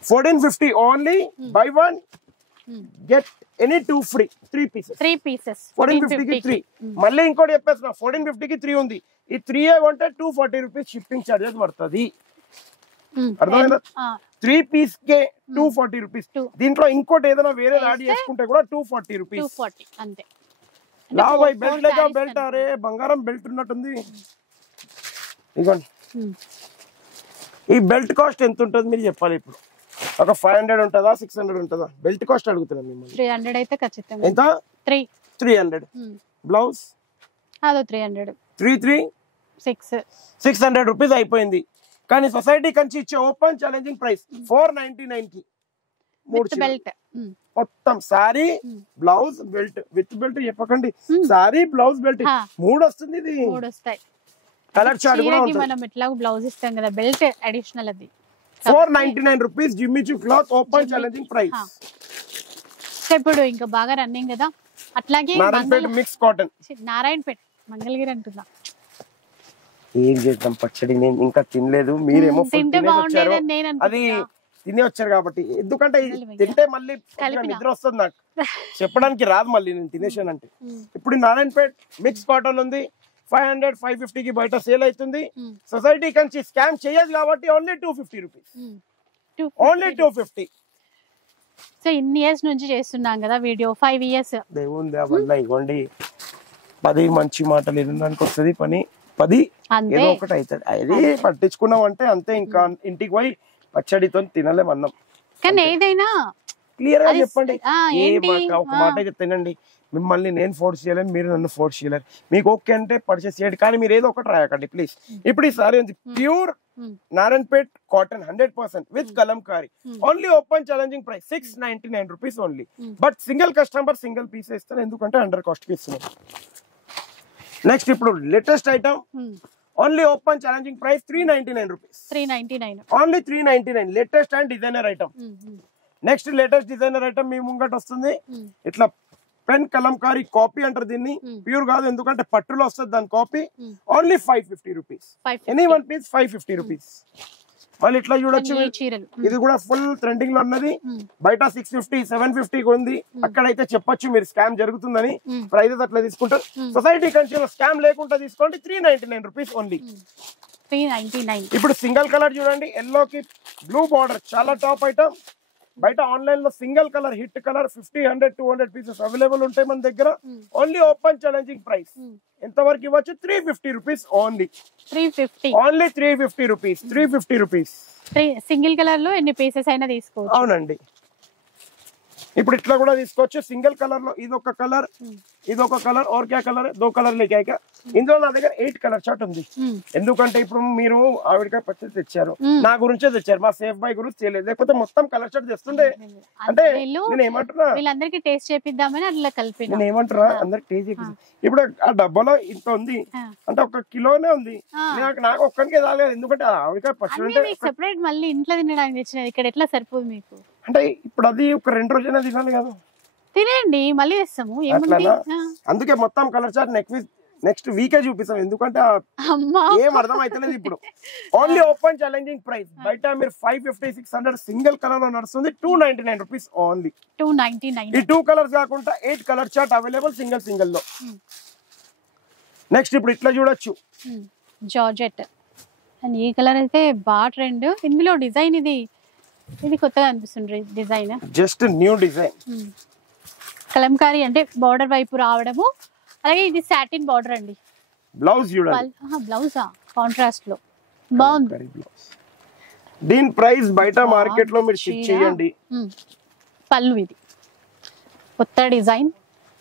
1450 only, buy one get any 2 free, 3 pieces, 3 pieces 1450 కి 3. మళ్ళీ ఇంకోటి చెప్పేస్తున్నా, 1450 కి 3 ఉంది. ఈ 3 కొంటే 240 రూపీస్ షిప్పింగ్ చార్జెస్ పడుతుంది. అర్థమైందా? 3 పీస్ కే 240 రూపీస్. దీంట్లో ఇంకోటి ఏదైనా వేరే యాడ్ చేసుకుంటే కూడా 240 రూపీస్. 240 అంతే. లాభాయ్ బెల్ట్ లేక బెల్ట్, అరే బంగారం బెల్ట్ ఉన్నట్టుంది. ఇదిగోండి, ఈ బెల్ట్ కాస్ట్ ఎంత ఉంటుంది మీరు చెప్పాలి. ఇప్పుడు ఒక 500 ఉంటుందా, 600 ఉంటుందా? బెల్ట్ కాస్ట్ అడుగుతున్నాను మిమ్మల్ని. 300 అయితే ఖచ్చితంగా. ఎంత? 300. బ్లౌజ్ అదో 300, 600 రూపీస్ అయిపోయింది. కానీ సొసైటీ కంచి ఇచ్చే ఓపెన్ ఛాలెంజింగ్ ప్రైస్ 499 కి 3 బెల్ట్. మొత్తం sorry blouse belt with belt చెప్పకండి, సారీ బ్లౌజ్ బెల్ట్ 3 వస్తుంది. ఇది 3 వస్తాయి. కలర్ చార్ట్ కూడా ఉంటుంది. మనం ఇట్లా బ్లౌజ్ ఇస్తాం కదా, బెల్ట్ అడిషనల్. అది 499 rupees Jimmy Choo cloth open challenging price. ఇప్పుడు ఇంకా బాగా రన్నింగ్ కదా. అట్లాగే నారాయణపేట మిక్స్ కాటన్, నారాయణపేట మంగళగిరి అంటున్నా. ఏం చేద్దాం పచ్చడి, నేను ఇంకా తినలేదు. మీరేమో వచ్చారు, అది తినే వచ్చారు కాబట్టి. ఎందుకంటే తింటే మళ్ళీ నిద్ర వస్తుంది నాకు, చెప్పడానికి రాదు మళ్ళీ నేను తినేసానంటే. ఇప్పుడు నారాయణపేట మిక్స్ కాటన్ ఉంది, 500 550 కి బయట సేల్ అవుతుంది. సొసైటీ కంచి స్కామ్ చేయదు కాబట్టి ఓన్లీ 250 రూపీస్, ఓన్లీ 250. సో ఇన్ని ఇయర్స్ నుంచి చేస్తున్నాం కదా వీడియో, 5 ఇయర్స్. దేవుంది వల్ల ఇవ్వండి, 10 మంచి మాటలు వినడానికి వస్తుంది, పని 10 ఏదో ఒకటి అవుతుంది. అది పట్టించుకున్నాం అంటే అంతే. ఇంకా ఇంటికి పోయి పచ్చడితో తినలేం అన్నం. కానీ ఏదైనా క్లియర్ గా చెప్పండి. ఒక మాట అయితే తినండి. మిమ్మల్ని నేను ఫోర్స్ చేయలేను, మీరు నన్ను ఫోర్స్ చేయలేరు. మీకు ఓకే అంటే పర్చేస్ చేయండి, కానీ మీరు ఏదో ఒకటి రాయకండి ప్లీజ్. ఇప్పుడు ఈ సారీ ఉంది pure Narayanpet cotton 100% with Kalamkari. Only open challenging price 699 rupees only. But single customer single piece ఇస్తాను, ఎందుకంటే అండర్ కాస్ట్ కి ఇస్తున్నాను. నెక్స్ట్ ఇప్పుడు latest item, only open challenging price 399 rupees, 399 only 399. Latest and designer item. Next latest designer item మీ ముంగట వస్తుంది. ఇట్లా pen Kalamkari copy అంటారు దీన్ని, ప్యూర్ కాదు ఎందుకంటే పట్టులో వస్తుంది దాని copy. Only 550 rupees, any one piece 550 rupees. మళ్ళీ ఇట్లా చూడొచ్చు, ఇది కూడా ఫుల్ ట్రెండింగ్ లో ఉన్నది. బయట 650 750 ఉంది, అక్కడైతే చెప్పొచ్చు మీరు స్కామ్ జరుగుతుందని. ప్రైజెస్ అట్లా తీసుకుంటారు. సొసైటీ కంచి స్కామ్ లేకుండా తీసుకోండి, 399 రూపీస్ ఓన్లీ, 399. ఇప్పుడు సింగిల్ కలర్ చూడండి, ఎల్లో కి బ్లూ బార్డర్, చాలా టాప్ ఐటమ్. బయట ఆన్లైన్ లో single colour hit colour 50 100 200 pieces available ఉంటాయి మన దగ్గర. ఓన్లీ ఓపెన్ ఛాలెంజింగ్ ప్రైస్ ఎంత వరకు ఇవ్వచ్చు? 350 rupees only, 350 only 350 rupees, 350 rupees. Single colour లో ఎన్ని పీసెస్ అయినా తీసుకోవచ్చు. అవునండి, ఇప్పుడు ఇట్లా కూడా తీసుకోవచ్చు. సింగిల్ కలర్ లో ఇదొక కలర్, ఇదొక కలర్, और क्या కలర్, 2 కలర్ లేక ఇందులో నా దగ్గర 8 కలర్ చార్ట్ ఉంది. ఎందుకంటే ఇప్పుడు మీరు ఆవిడకాయ పచ్చడి తెచ్చారు, నా గురించే తెచ్చారు, మా సేఫ్ బాయ్ గురించి తెలియదు, లేకపోతే మొత్తం కలర్ చార్ట్ తెస్తుండే. అంటే నేను ఏమంటున్నా, వీళ్ళందరికీ టేస్ట్ చేపిద్దామని అట్లా కలిపి, నేను ఏమంటున్నా అందరికి టేస్ట్ చేపి. ఇప్పుడు ఆ డబ్బాలో ఇంత ఉంది అంటే 1 కిలోనే ఉంది, నాకు ఒక్కడికే రాలేదు. ఎందుకంటే ఆవిడకాయ పచ్చడి సెపరేట్ మళ్ళీ ఇంట్లో తినడానికి తెచ్చినది, ఇక్కడ ఎట్లా సరిపోదు మీకు అంటే. ఇప్పుడు అది ఒక 2 రోజులైనా తినాలి కదా, తినేయండి మళ్ళీ తెస్తాము. అందుకే మొత్తం కలర్ చార్ట్ నెక్స్ట్ వీకే చూపిస్తాం, ఎందుకంటే ఏం అర్థం అవుతలేదు ఇప్పుడు. ఓన్లీ ఓపెన్ ఛాలెంజింగ్ ప్రైస్, బయట మీరు 550 600 సింగిల్ కలర్ లో నడుస్తుంది, 299 రూపీస్ ఓన్లీ, 299. ఈ 2 కలర్స్ కాకుండా 8 కలర్ చార్ట్ అవైలబుల్ సింగిల్ లో. నెక్స్ట్ ఇప్పుడు ఇట్లా చూడొచ్చు, జార్జెట్ అండ్ ఈ కలర్ అయితే బాగా ట్రెండ్. ఇందులో డిజైన్ ఇది కొత్తగా అనిపిస్తుంది design, just new design. Kalamkari అంటే బార్డర్ వైపు రావడము, అలాగే ఇది సాటిన్ బార్డర్ అండి. బ్లౌజ్ చూడండి, బ్లౌజా కాంట్రాస్ట్ లో బాగుంది. దీని ప్రైస్ బయట మార్కెట్ లో మీరు చెక్ చేయండి. పళ్ళు ఇది కొత్త డిజైన్.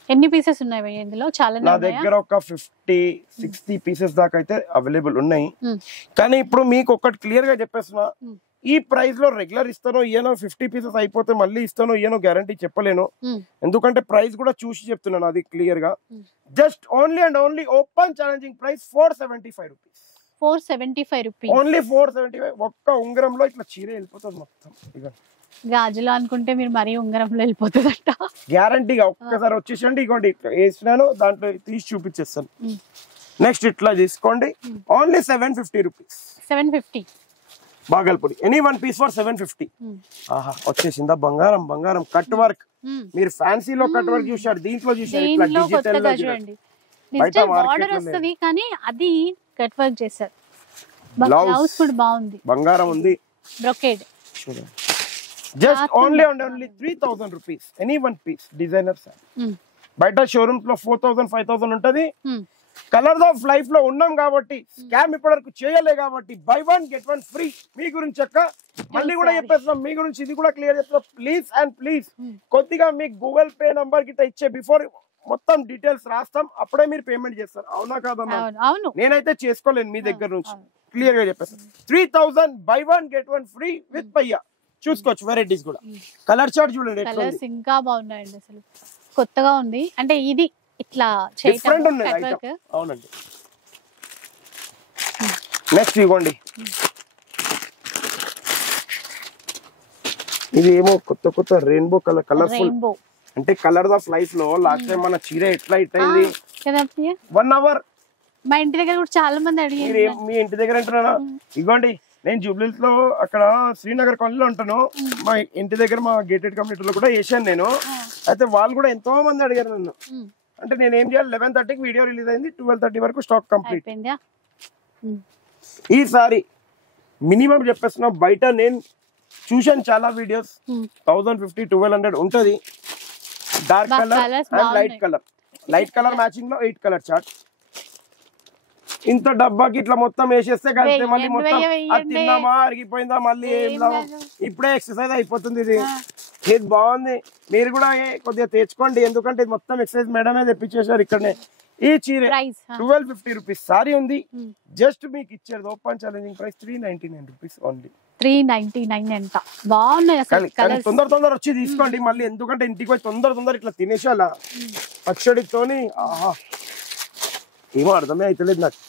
ఎన్ని పీసెస్ ఉన్నాయి ఇందులో? చాలా నా దగ్గర ఒక 50-60 పీసెస్ దాకా అయితే అవైలబుల్ ఉన్నాయి. కానీ ఇప్పుడు మీకు ఒకటి క్లియర్ గా చెప్పేస్తున్నా, ఈ ప్రైస్ లో రెగ్యులర్ ఇస్తానో ఇయ్యనో, 50 పీసెస్ అయిపోతే మళ్ళీ ఇస్తానో ఇయ్యనో గ్యారంటీ చెప్పలేను, ఎందుకంటే ప్రైస్ కూడా చూసి చెప్తున్నాను అది క్లియర్ గా. Just only and only open challenging price 475 rupees, 475 rupees, only 475. ఒక్క ఉంగరంలో ఇట్లా చీర వెళ్ళిపోతుంది మొత్తం. ఇక గాజులో అనుకుంటే మీరు మరీ ఉంగరంలో వెళ్ళిపోతుందట. గ్యారంటీగా ఒక్కసారి వచ్చేసండి. ఇగోండి వేసినాను, దాంట్లో తీసి చూపించేస్తాను. నెక్స్ట్ ఇట్లా తీసుకోండి, only 750 rupees. 750 Bhagalpuri any one piece for 750. ఆహా వచ్చేసిందా బంగారం. బంగారం కట్ వర్క్. మీరు ఫ్యాన్సీలో కట్ వర్క్ చూసారు, దీంట్లో చూసారు ఇట్లా డిజిటల్ లో చూడండి. డిజిటల్ బార్డర్ వస్తది కానీ అది కట్ వర్క్ చేశారు. బ్లౌజ్ కూడా బాగుంది, బంగారం ఉంది, బ్రొకేడ్. చూడండి just only 3000 rupees any one piece designer sir. బయట షోరూమ్స్ లో 4000 5000 ఉంటది. కలర్స్ ఆఫ్ లైఫ్ లో ఉన్నాం కాబట్టి స్కామ్ ఇప్పటివరకు చేయలే కాబట్టి buy one get one free. మీ గురించి అక్క మళ్ళీ కూడా చెప్పేస్తున్నాం, మీ గురించి ఇది కూడా క్లియర్ చేస్తున్నాం. ప్లీజ్ అండ్ ప్లీజ్ కొద్దిగా మీకు గూగుల్ పే నంబర్ గిట్ట ఇచ్చే బిఫోర్ మొత్తం డీటెయిల్స్ రాస్తాం, అప్పుడే మీరు పేమెంట్ చేస్తారు. అవునా కాదమ్మా? నేనైతే చేసుకోలేను మీ దగ్గర నుంచి, క్లియర్ గా చెప్పేస్తాను. 3000 buy one get one free with పయ్యా. చూసుకోవచ్చు వెరైటీస్ కూడా. కలర్ చార్ట్ చూడండి, కలర్స్ ఇంకా బాగున్నాయండి, అసలు కొత్తగా ఉంది. అంటే ఇది ఇట్లా డిఫరెంట్ ఉన్నాయి ఐటమ్. అవునండి. నెక్స్ట్ ఇవ్వండి, ఇది ఏమో కొత్త కొత్త రెయిన్బో కలర్, కలర్ఫుల్. అంటే కలర్స్ ఆఫ్ లైఫ్ లో లాస్ట్ టైం మన చీర ఎట్లా ఇట్ అయింది 1 అవర్. మా ఇంటి దగ్గర కూడా చాలా మంది అడిగారు. మీ ఇంటి దగ్గర అంటున్నారా? ఇవ్వండి, నేను జూబ్లీస్ లో అక్కడ శ్రీనగర్ కాలనీలో ఉంటాను. మా ఇంటి దగ్గర మా గేటెడ్ కమ్యూనిటీలో కూడా వేసాను నేను. అయితే వాళ్ళు కూడా ఎంతో మంది అడిగారు నన్ను. అంటే నేను ఏం చేయాలి, 11:30కి వీడియో రిలీజ్ అయింది, 12:30 వరకు స్టాక్ కంప్లీట్. ఈసారి మినిమం చెప్పేస్తున్నా, బయట నేను చూసాను చాలా వీడియోస్ 1050 1200 ఉంటది. Dark colour and light colour, light colour matching లో 8 కలర్ చార్ట్. ఇంత డబ్బాకి ఇట్లా మొత్తం వేసేస్తే కలిస్తే మళ్ళీ మొత్తం అది తిన్నామా అరిగిపోయిందా మళ్ళీ ఏం లాభం. ఇప్పుడే ఎక్సర్సైజ్ అయిపోతుంది. ఇది బాగుంది, మీరు కూడా కొద్దిగా తెచ్చుకోండి, ఎందుకంటే ఇది మొత్తం ఎక్సర్సైజ్ మేడమే తెప్పించేసారు ఇక్కడనే. ఈ చీర 1250 రూపీస్ సారీ ఉంది. జస్ట్ మీకు ఇచ్చేది open challenging price 399 rupees only. 399 ఎంత బాగున్నాయి. తొందర వచ్చి తీసుకోండి మళ్ళీ, ఎందుకంటే ఇంటికి పోయి తొందర ఇట్లా తినేసి అలా పచ్చడితోని. ఆహా ఏమో అర్థమే అవుతలేదు నాకు,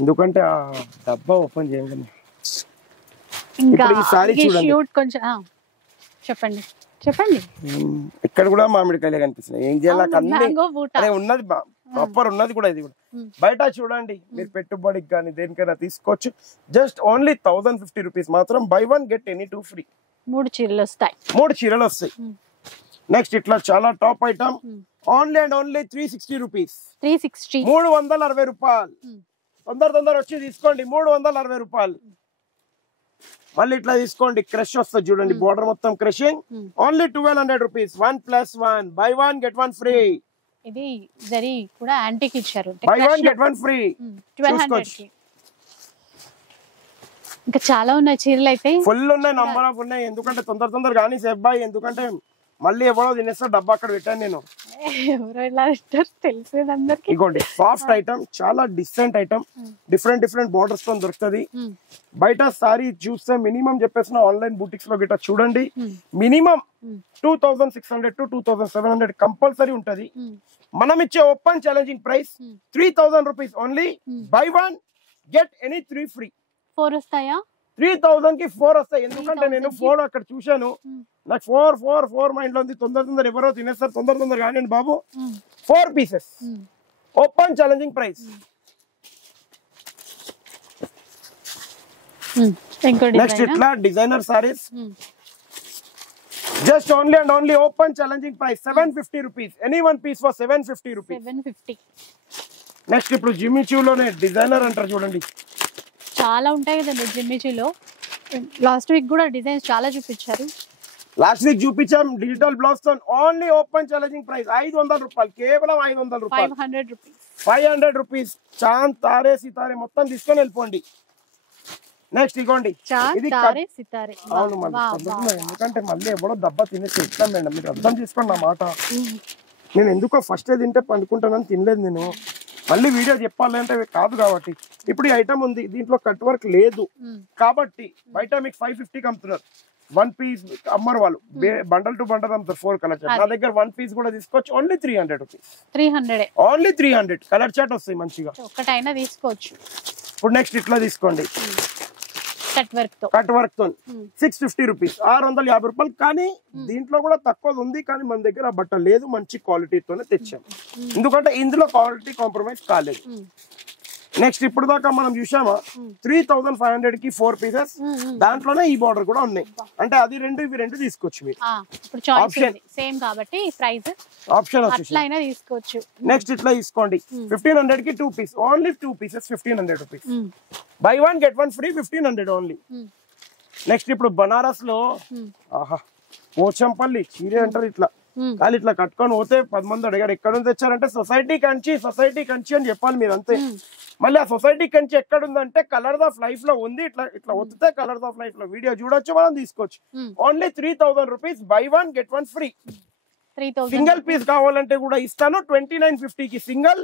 ఎందుకంటే ఆ డబ్బా ఓపెన్ చేయగానే. చెప్పండి చెప్పండి. ఇక్కడ కూడా మామిడికాయలే కనిపిస్తున్నాయి, ఏం చేయాలి? అదే ఉన్నది ప్రాపర్ ఉన్నది కూడా. ఇది కూడా బయట చూడండి, మీరు పెట్టుబడికి కానీ దేనికైనా తీసుకోవచ్చు. జస్ట్ ఓన్లీ 1050 రూపీస్ మాత్రం. By one get any 2 free. 3 చీరలు వస్తాయి. 3 చీరలు వస్తాయి. నెక్స్ట్ ఇట్లా చాలా top item only and only 360 rupees. 360 రూపాయలు. తొందర వచ్చి తీసుకోండి, 360 రూపాయలు. మళ్ళీ ఇట్లా తీసుకోండి, క్రష్ వస్తుంది చూడండి, బోర్డర్ మొత్తం crushing. Only 1200 rupees. 1+1 by one get one free. ఇది జరీ కూడా యాంటిక్ ఇచ్చారు, by one get one free. 1200. ఇంకా చాలా ఉన్నాయి చీరలు, అయితే ఫుల్ ఉన్నాయి, నంబర్ ఆఫ్ ఉన్నాయి. ఎందుకంటే తొందర కానీ సేబ్బాయి, ఎందుకంటే మళ్ళీ ఎవరో తినేస్తా డబ్బా అక్కడ పెట్టాను నేను. ఇగోండి సాఫ్ట్ ఐటమ్, చాలా డిసెంట్ ఐటమ్, డిఫరెంట్ బోర్డర్స్ తో దొరుకుతుంది. బయట సారీ చూస్తే మినిమం చెప్పేసిన ఆన్లైన్ బూటిక్స్ లో గిట్ట చూడండి, మినిమం 2600 to 2700 కంపల్సరీ ఉంటది. మనం ఇచ్చే open challenging price 3000 rupees only. Buy one get any 3 free. 4 వస్తాయా? 3000 కి 4 వస్తాయి. ఎందుకంటే నేను 4 అక్కడ చూశాను, నాకు 4 మైండ్ లో ఉంది. తొందర ఎవరో తినేస్తారు, తొందర కానీ బాబు. 4 pieces open challenging price. Next ఇట్లా designer saris just only and only open challenging price 750 rupees. Any one piece for 750 rupees. Next ఇప్పుడు జిమ్మిచూలోనే డిజైనర్ అంటారు చూడండి, చాలా ఉంటాయి కదండి జిమ్మిచూలో. లాస్ట్ వీక్ కూడా డిజైన్స్ చాలా చూపించారు. లాస్ట్ వీక్ చూపించాం డిజిటల్ బ్లౌజ్ తో. ఓన్లీ ఓపెన్ ఛాలెంజింగ్ ప్రైస్ 500 రూపాయలు, కేవలం 500 రూపాయలు. 500 రూపీస్. చాంద్ తారే సితారే మొత్తం తీసుకొని వెళ్ళిపోండి. నెక్స్ట్ ఇగోండి, ఇది అవును మళ్ళీ, ఎందుకంటే మళ్ళీ ఎవడో దెబ్బ తినేసి ఇస్తాం మేడం, మీరు అర్థం చేసుకోండి నా మాట. నేను ఎందుకో ఫస్ట్ తింటే పండుకుంటానని తినలేదు నేను, మళ్ళీ వీడియో చెప్పాలి అంటే కాదు. కాబట్టి ఇప్పుడు ఈ ఐటమ్ ఉంది, దీంట్లో కట్ వర్క్ లేదు కాబట్టి బయట మీకు 550కి అమ్ముతున్నారు. 1 పీస్ అమ్మరు వాళ్ళు, బండల్ టు బండల్ అమ్ముతారు 4 కలర్ చార్ట్. నా దగ్గర 1 పీస్ కూడా తీసుకోవచ్చు, only 300 rupees. 300 only 300 colour chart వస్తాయి మంచిగా, ఒకటైనా తీసుకోవచ్చు. ఇప్పుడు నెక్స్ట్ ఇట్లా తీసుకోండి, కట్ వర్క్ తో 650 రూపీస్, 650 రూపాయలు. కానీ దీంట్లో కూడా తక్కువ ఉంది, కానీ మన దగ్గర ఆ బట్ట లేదు, మంచి క్వాలిటీతోనే తెచ్చాం. ఎందుకంటే ఇందులో క్వాలిటీ కాంప్రమైజ్ కాలేదు. నెక్స్ట్ ఇప్పుడు దాకా మనం చూసామా 3500 కి 4 పీసెస్, దాంట్లోనే ఈ బార్డర్ కూడా ఉన్నాయి. అంటే అది ఇవి రెండు తీసుకోవచ్చు మీరు. ఆప్షన్ సేమ్ కాబట్టి ప్రైస్ ఆప్షన్ అట్లైనా తీసుకోవచ్చు. నెక్స్ట్ ఇట్లా తీసుకోండి 1500 కి 2 piece, only 2 pieces 1500 rupees. Buy 1 get 1 free 1500 only. Next ఇప్పుడు బనారస్ లో ఆహా పోచంపల్లి చీర అంటారు, ఇట్లా కానీ ఇట్లా కట్టుకొని పోతే 10 మంది అడిగారు ఎక్కడ నుంచి తెచ్చారంటే సొసైటీ కంచి అని చెప్పాలి మీరు అంతే. మళ్ళీ ఆ సొసైటీ కంచి ఎక్కడ ఉందంటే కలర్స్ ఆఫ్ లైఫ్ లో ఉంది. ఇట్లా వస్తే కలర్స్ ఆఫ్ లైఫ్ లో వీడియో చూడొచ్చు, మనం తీసుకోవచ్చు. Only 3000 rupees, buy 1 get 1 free. Single piece కావాలంటే కూడా ఇస్తాను 2950 కి సింగిల్,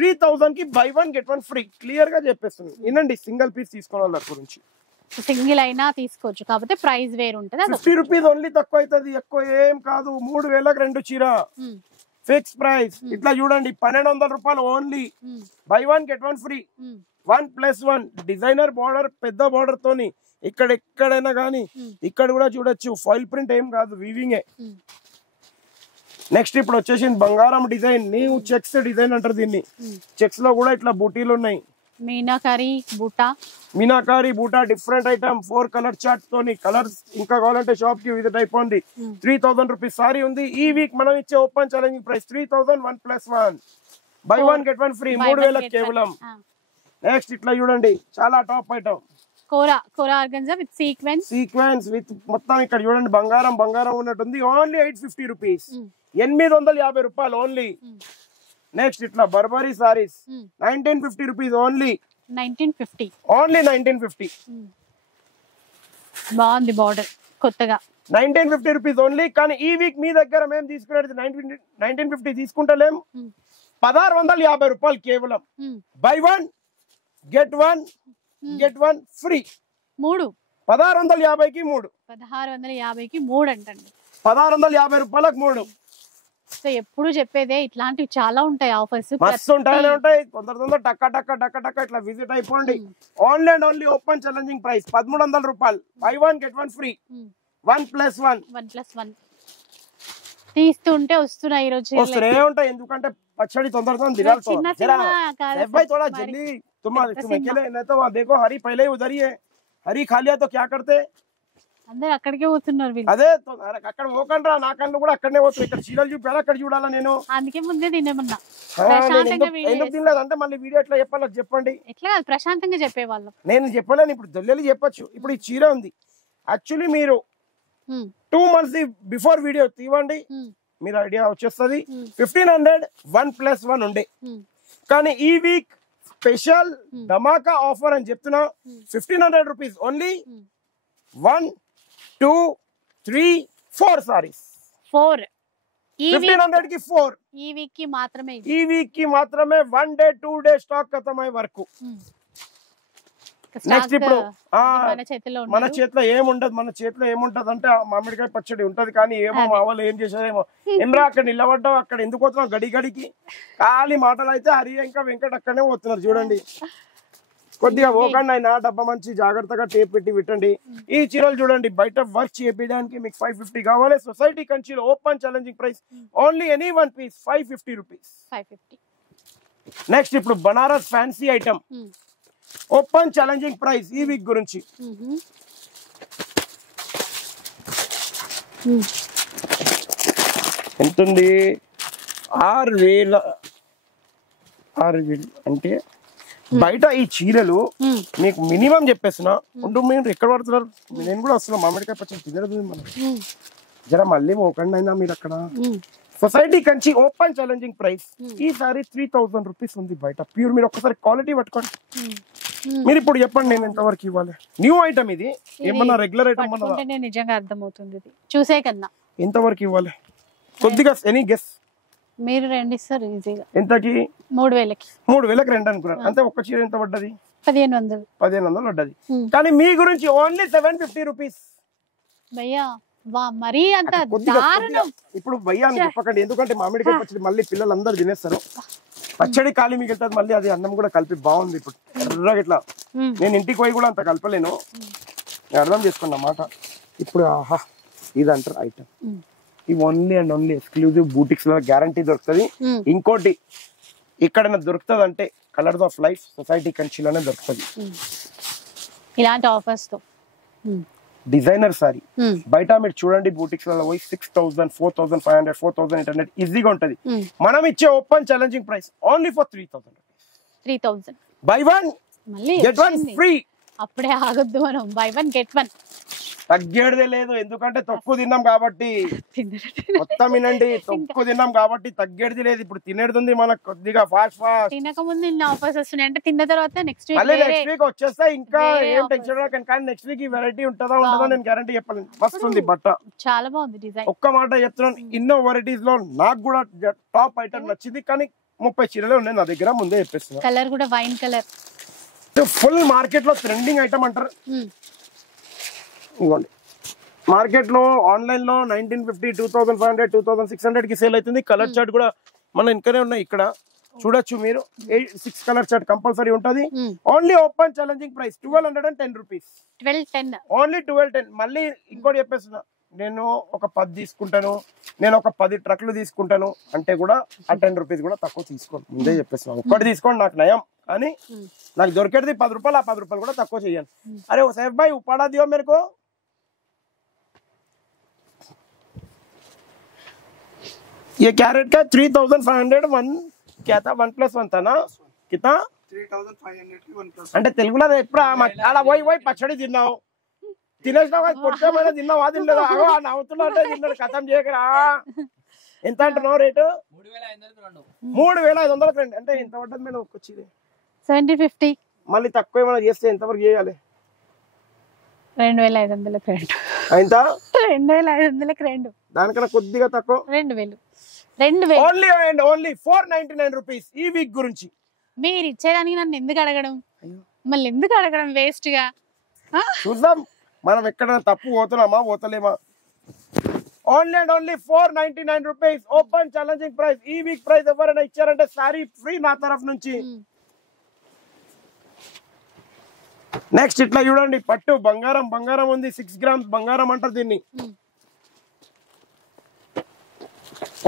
3000 కి బై 1 గెట్ 1 ఫ్రీ. క్లియర్ గా చెప్పేస్తుంది వినండి. సింగిల్ పీస్ తీసుకోవాలి దాని గురించి. సింగిల్ అయినా తీసుకోవచ్చు, కాకపోతే ప్రైస్ వేరు ఉంటుంది. 50 రూపీస్ ఓన్లీ తక్కువ అవుతుంది, ఎక్కువ ఏం కాదు. 3000కి 2 చీర ఫిక్స్ ప్రైస్. ఇట్లా చూడండి 1200 రూపాయలు only, buy 1 get 1 free. 1+1 designer border, పెద్ద బార్డర్ తోని ఎక్కడైనా గానీ ఇక్కడ కూడా చూడొచ్చు. ఫాయిల్ ప్రింట్ ఏం కాదు, వీవింగే. నెక్స్ట్ ఇప్పుడు వచ్చేసింది బంగారం డిజైన్, నీవు చెక్స్ డిజైన్ అంటారు దీన్ని. చెక్స్ లో కూడా ఇట్లా బూటీలు ఉన్నాయి. మీనాకారి బూటా డిఫరెంట్ ఐటమ్, 4 కలర్ చార్ట్ తోని. కలర్స్ ఇంకా కావాలంటే షాప్ కి విజిట్ అయిపోండి. 3000 రూపీస్ సారీ ఉంది. ఈ వీక్ మనం ఇచ్చే open challenging price 3000, 1+1 buy 1 get 1 free, 3000 కేవలం. నెక్స్ట్ ఇట్లా చూడండి చాలా top item, kora organza with sequins with మొత్తం ఇక్కడ చూడండి బంగారం ఉన్నట్టుంది. ఓన్లీ 850 రూపీస్, 850 రూపాయలు ఓన్లీ. నెక్స్ట్ ఇట్లా బర్బరీ సారీస్ 1950 రూపీస్ ఓన్లీ. 1950 బాగుంది బార్డర్ కొత్తగా. 1950 రూపీస్ ఓన్లీ. కానీ ఈ వీక్ మీ దగ్గర మేము తీసుకునేది 1950 తీసుకుంటలేం, 1650 రూపాయలు కేవలం. Buy 1 get 1 free. 1650కి 3, 1650కి 3 అంటండి. 1650 రూపాయలకు 3. సో ఎప్పుడు చెప్పేదే ఇట్లాంటివి చాలా ఉంటాయి ఆఫర్స్, మస్తు ఉంటాయి. తొందర టక్క ఇట్లా విజిట్ అయిపోండి. Only and only open challenging price 1300 రూపాయలు, బై 1 గెట్ 1 ఫ్రీ. 1+1 తీస్తుంటే వస్తున్నాయి ఈ రోజు వస్తూనే ఉంటాయి. ఎందుకంటే పచ్చడి తొందరగా जल्दी तुम्हें नहीं तो देखो हरी पहले ही उधर ही है, हरी खा लिया तो क्या करते. అందరూ అక్కడికే పోతున్నారు వీళ్ళు. అదే అక్కడ పోకండి రా, నా కళ్ళు కూడా అక్కడనే పోతున్నాయి. ఇక్కడ చీరలు చూపారా, అక్కడ చూడాలా నేను. అందుకే ముందే తినేమన్నా. ఎందుకు తినలేదు అంటే మళ్ళీ వీడియో ఎట్లా చెప్పాలో చెప్పండి. ఎట్లా కాదు ప్రశాంతంగా చెప్పేవాళ్ళం. నేను చెప్పలేను, ఇప్పుడు దొల్లెలు చెప్పొచ్చు. ఇప్పుడు ఈ చీర ఉంది, యాక్చువల్లీ మీరు 2 months బిఫోర్ వీడియో తీవండి, మీరు ఐడియా వచ్చేస్తుంది. 1500 1+1 ఉండే, కానీ ఈ వీక్ స్పెషల్ ధమాకా ఆఫర్ అని చెప్తున్నా. 1500 రూపీస్ ఓన్లీ. 1 2 3 4 సారీస్ 4. 1500 కి 4. ఈ వీక్ కి మాత్రమే 1 డే 2 డే స్టాక్ ఖతం అయ్యే వరకు. నెక్స్ట్ ఇప్పుడు మన చేతిలో ఏముంటది అంటే మామిడికాయ పచ్చడి ఉంటది. కానీ ఏమో మా వాళ్ళు ఏం చేశారేమో. ఏమ్రా అక్కడ నిలబడ్డావు, అక్కడ ఎందుకు పోతున్నావు గడికి ఖాళీ మాటలు అయితే హరి ఇంకా వెంకట్ అక్కడనే పోతున్నారు. చూడండి కొద్దిగా పోకండి అయినా, డబ్బా మంచి జాగ్రత్తగా టేప్ పెట్టి పెట్టండి. ఈ చీరలు చూడండి బయట వర్క్ చేయించడానికి మీకు 550 కావాలి. సొసైటీ కంచిలో open challenging price only any 1 piece 550 rupees. Next ఇప్పుడు Banaras fancy item open challenging price ఈ వీక్ గురించి. ఎంతుంది 6000 అంటే బయట ఈ చీరలు మీకు మినిమం చెప్పేస్తున్నా. మీరు ఎక్కడ పడుతున్నారు, నేను కూడా వస్తున్నా. మామిడికాయ పచ్చడి తినదు మనం, జర మళ్ళీ పోకండి అయినా మీరు అక్కడ. Society Kanchi open challenging price ఈసారి 3000 రూపీస్ ఉంది బయట ప్యూర్. మీరు ఒక్కసారి క్వాలిటీ పట్టుకోండి. మీరు ఇప్పుడు చెప్పండి నేను ఎంతవరకు ఇవ్వాలి. న్యూ ఐటమ్ ఇది, ఏమన్నా రెగ్యులర్ ఐటమ్ అన్నదా? నిజంగా అర్థమవుతుంది చూసే కన్నా. ఎంతవరకు ఇవ్వాలి కొద్దిగా ఎనీ గెస్? మీరు 2 ఇస్తారు ఈజీగా. ఎంతకి? 3000కి. 3000కి 2 అనుకున్నారు అంతే. ఒక్క చీర ఎంత పడ్డది? 1500 పడ్డది. కానీ మీ గురించి ఓన్లీ 750 రూపీస్. భయ్యా మరీ అంత దారుణం. ఇప్పుడు భయ్యా అని చెప్పకండి, ఎందుకంటే మామిడికాయ పచ్చడి మళ్ళీ పిల్లలందరూ తినేస్తారు. పచ్చడి ఖాళీ మిగులుతుంది, మళ్ళీ అది అన్నం కూడా కలిపి బాగుంది. ఇప్పుడు ఎర్రగా ఇట్లా నేను ఇంటికి పోయి కూడా అంత కలపలేను, నేను అర్థం చేసుకున్నమాట. ఇప్పుడు ఆహా ఇది అంటారు ఐటమ్, ఇవి only and only exclusive boutiques లో గ్యారంటీ దొరుకుతుంది. ఇంకోటి ఇక్కడ దొరుకుతుంది అంటే కలర్స్ ఆఫ్ లైఫ్ సొసైటీ కంచిలోనే దొరుకుతుంది ఇలాంటి ఆఫర్స్ తో. డిజైనర్ సారీ బయట మీరు చూడండి బూటిక్స్ లలో పోయి 6,000, 4,500, 4,800 ఈజీగా ఉంటది. మనం ఇచ్చే open challenging price only for 3,000. By one get one free. అప్పుడే ఆగొద్దు, మనం బై వన్ గెట్ వన్ తగ్గేదే లేదు, ఎందుకంటే తక్కువ తిన్నాం కాబట్టి. మొత్తం వినండి, తక్కువ తిన్నాం కాబట్టి తగ్గేది లేదు. ఇప్పుడు తినేది ఉంది మనకు కొద్దిగా ఫాస్ట్ తినక ముందు ఇన్ని ఆఫర్స్ వస్తున్నాయి అంటే తిన్న తర్వాత నెక్స్ట్ వీక్ వచ్చేస్తా. ఇంకా ఏం టెన్షన్ కానీ నెక్స్ట్ వీక్ ఈ వెరైటీ ఉంటుందా నేను గ్యారంటీ చెప్పలేను. వస్తుంది బట్ట చాలా బాగుంది డిజైన్. ఒక్క మాట చెప్తున్నాను, ఎన్నో వెరైటీస్ లో నాకు కూడా టాప్ ఐటమ్ నచ్చింది, కానీ 30 చీరలే ఉన్నాయి నా దగ్గర, ముందే చెప్పేస్తున్నా. కలర్ కూడా వైన్ కలర్, ఫుల్ మార్కెట్ లో ట్రెండింగ్ ఐటమ్ అంటారు. ఇవ్వండి, మార్కెట్ లో ఆన్లైన్ లో 1950, 2500, 2600 కి సేల్ అవుతుంది. కలర్ చార్ట్ కూడా మన ఇంకనే ఉన్నాయి, ఇక్కడ చూడొచ్చు మీరు. 6 కలర్ చార్ట్ కంపల్సరీ ఉంటది. Only open challenging price 1210 rupees. 1210 only 1210. మళ్ళీ ఇంకోటి చెప్పేస్తున్నా, నేను ఒక 10 తీసుకుంటాను, నేను ఒక 10 ట్రక్లు తీసుకుంటాను అంటే కూడా ఆ 10 రూపీస్ కూడా తక్కువ తీసుకోండి, ముందే చెప్పేస్తున్నాను. ఒక్కటి తీసుకోండి నాకు నయం, కానీ నాకు దొరికేది 10 రూపాయలు, ఆ 10 రూపాయలు కూడా తక్కువ చెయ్యండి. అరే ఓ సేఫ్ భాయ్ ఉపాడా దియో మేరకు. ये क्या रेट का 3,500 1 क्या था 1+1 था ना कितना 3,500 की 1+1 అంటే తెలుగులో ఎప్పుడు ఆడ పోయి పచ్చడి తిన్నావు, తినేసినావు, పొట్టే మీద తిన్నావు, అది తినలేదు. అగో నవ్వుతున్నా అంటే తిన్నాడు, కథం చేయకరా. ఎంత అంటున్నావు రేటు? 3,500 ఫ్రెండ్. అంటే ఎంత పడ్డది మేడం వచ్చేది? 70-50. మళ్ళీ తక్కువ ఏమైనా చేస్తే ఎంతవరకు చేయాలి? 2,500 రెండు. ఎంత? 2,500 రెండు. దానికన్నా కొద్దిగా తక్కువ 2,000. ఓన్లీ అండ్ ఓన్లీ 499 రూపీస్ ఈ వీక్ గురించి. మీరు ఇచ్చేదానికి నన్ను ఎందుకు అడగడం, మళ్ళీ ఎందుకు అడగడం వేస్ట్ గా. చూద్దాం మనం ఎక్కడ తప్పు పోతున్నామా పోతలేమా. Only and only 499 rupees open challenging price. ఈ వీక్ ప్రైస్ ఎవరైనా ఇచ్చారంటే సారీ ఫ్రీ నా తరఫు నుంచి. నెక్స్ట్ ఇట్లా చూడండి, పట్టు బంగారం ఉంది, 6 గ్రామ్స్ బంగారం అంటారు దీన్ని.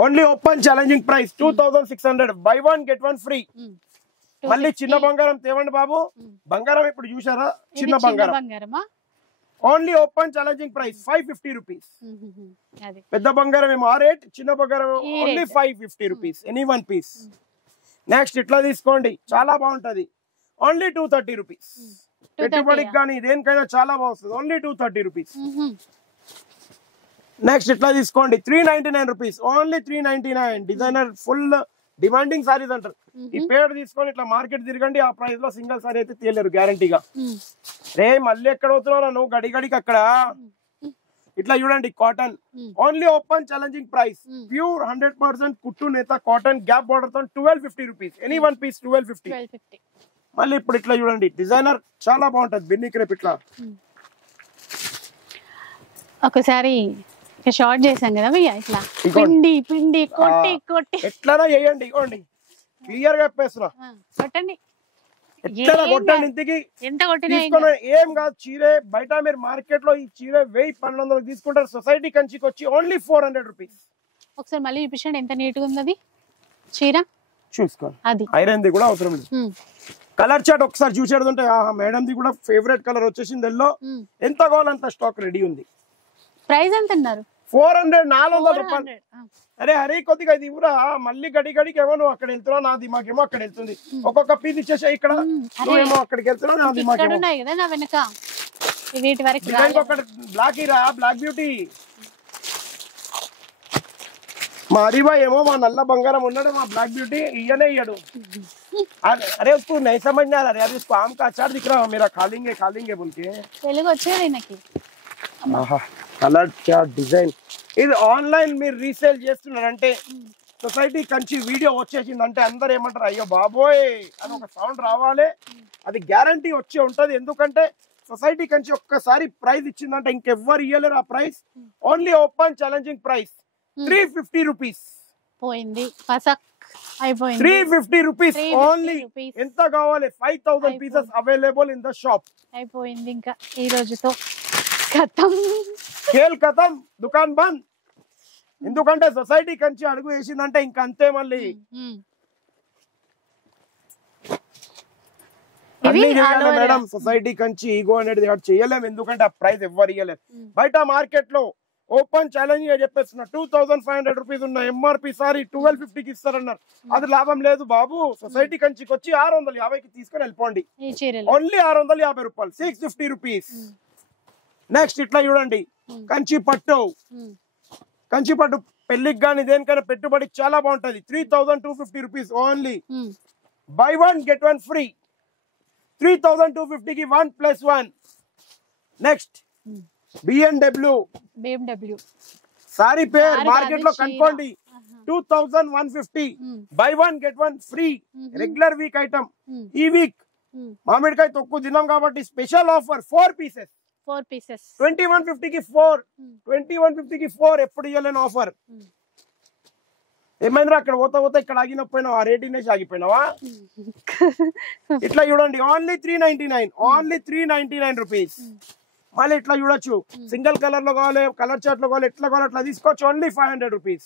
Only open challenging price 2,600. By one get one free. మళ్ళీ చిన్న బంగారం తేవండి బాబు. బంగారం ఇప్పుడు చూసారా, చిన్న బంగారం. Only open challenging price 550 rupees. పెద్ద బంగారం ఏమో ఆ రేట్, చిన్న బంగారం only 550 rupees any one piece. Next ఇట్లా తీసుకోండి, చాలా బాగుంటది. Only 230 rupees. పెట్టుబడికి కానీ దేనికైనా చాలా బాగుంటుంది. Only 230 rupees. నెక్స్ట్ ఇట్లా తీసుకోండి 399 rupees. Only 399. Designer full demanding saris అంటారు. ఈ పేరు తీసుకొని ఇట్లా మార్కెట్ తిరగండి, ఆ ప్రైస్ లో సింగిల్ సారీ అయితే తీయలేరు గ్యారంటీగా. రే మళ్ళీ ఎక్కడ అవుతున్నారా నువ్వు గడిగడికి అక్కడ. ఇట్లా చూడండి cotton. Only open challenging price pure 100% కుట్టు నేత కాటన్ గ్యాప్ బార్డర్ తో 1250 రూపీస్ ఎనీ వన్ పీస్ 1250. మళ్ళీ ఇప్పుడు ఇట్లా చూడండి డిజైనర్ చాలా బాగుంటది. బిన్ని క్రేప్ ఇట్లా ఒకసారి షార్ట్ చేసాం కదా భయ్యా, ఇట్లా పిండి కొట్టి ఎట్లా చేయండి. ఇవ్వండి క్లియర్ గా చెప్పేస్తున్నా, కొట్టండి. ఎట్లా కొట్టండి. ఇంటికి ఎంత కొట్టినా ఏం కాదు. చీరే బయట మీరు మార్కెట్ లో ఈ చీర 1,000-1,200 తీసుకుంటారు. సొసైటీ కంచికి వచ్చి ఓన్లీ 400 రూపీస్. ఒకసారి మళ్ళీ చూపించండి ఎంత నీట్ గా ఉంది అది చీర. చూసుకోండి, అది ఐరన్ ది కూడా అవసరం లేదు. కలర్ చార్ట్ ఒకసారి చూసేది ఉంటే మేడం ది కూడా ఫేవరెట్ కలర్ వచ్చేసింది ఎల్లో. ఎంత కావాలంత స్టాక్ రెడీ ఉంది. ప్రైస్ ఎంత అన్నారు? 400, 400 రూపాయలు. అరే హరి కొద్దిగా ఇది కూడా మళ్ళీ గడికి ఏమో నువ్వు అక్కడ వెళ్తున్నావు, నా దిమాగేమో అక్కడ వెళ్తుంది. ఒక్కొక్క పీస్ ఇచ్చేసా ఇక్కడ, నువ్వేమో అక్కడికి వెళ్తున్నావు, నా దిమాగేమో ఉన్నాయి కదా నా వెనక. వీటి వరకు బ్లాక్ ఇరా, బ్లాక్ బ్యూటీ. మా హరిబాయ్ ఏమో మా నల్ల బంగారం ఉన్నాడు, మా బ్లాక్ బ్యూటీ ఇయ్యనే ఇయ్యడు. अरे उसको नहीं समझना अरे अभी उसको आम का अचार दिख रहा है मेरा खालेंगे बोल के. తెలుగు వచ్చేది నాకు. కలర్ చార్ట్ డిజైన్ ఇది ఆన్లైన్ మీరు రీసేల్ చేస్తున్నారంటే సొసైటీ కంచి వీడియో వచ్చేసిందంటే అందరు ఏమంటారు, అయ్యో బాబోయ్ అని ఒక సౌండ్ రావాలి. అది గ్యారంటీ వచ్చే ఉంటది. ఎందుకంటే సొసైటీ కంచి ఒక్కసారి ప్రైస్ ఇచ్చిందంటే ఇంకెవ్వరు ఇయ్యలేరు ఆ price. Only open challenging price 350 rupees. పోయింది పసక్. అయిపోయింది 350 రూపీస్ 350 ఓన్లీ. rupees. ఎంత కావాలి? 5000 pieces available in the shop. అయిపోయింది ఇంకా ఈ రోజుతో ఖతం. ఖేల్ ఖతం, దుకాన్ బంద్. ఎందుకంటే సొసైటీ కంచి అడుగు వేసిందంటే ఇంకా అంతే. మళ్ళీ అన్ని చేయాలి మేడం. సొసైటీ కంచి ఈగో అనేది చేయలేము, ఎందుకంటే ఆ ప్రైస్ ఎవ్వరు ఇయ్యలేదు. బయట మార్కెట్ లో ఓపెన్ ఛాలెంజ్ గా చెప్పేస్తున్నా 2500 రూపీస్ ఉన్న ఎంఆర్పి సారీ 1250కి ఇస్తారన్నారు. అది లాభం లేదు బాబు. సొసైటీ కంచికి వచ్చి 650కి తీసుకొని వెళ్ళిపోండి. ఓన్లీ 650 రూపాయలు, 650 రూపీస్. నెక్స్ట్ ఇట్లా చూడండి, కంచి పట్టు. కంచి పట్టు పెళ్లికి కానీ దేనికైనా పెట్టుబడికి చాలా బాగుంటది. 3250 rupees only. Buy 1 get 1 free. 3250కి 1+1. నెక్స్ట్ BMW సారీ పేర్ మార్కెట్ లో కనుకోండి 2150. Buy 1 get 1 free. Regular week item. ఈ వీక్ మామిడికాయ తొక్కు తిన్నాం కాబట్టి స్పెషల్ ఆఫర్ 4 పీసెస్ 2150కి 4. 2150కి 4 ఎప్పుడు ఇవ్వలేని ఆఫర్. ఏమైందిరా అక్కడ పోతా ఇక్కడ ఆగినపోయినావు, ఆ రేట్ ఇనేసి ఆగిపోయినావా? ఇట్లా చూడండి ఓన్లీ 399. Only 399 rupees. మళ్ళీ ఇట్లా చూడొచ్చు, సింగిల్ కలర్ లో కావాలి, కలర్ చార్ట్ లో కావాలి, ఎట్లా కావాలి అట్లా తీసుకోవచ్చు. Only 500 rupees.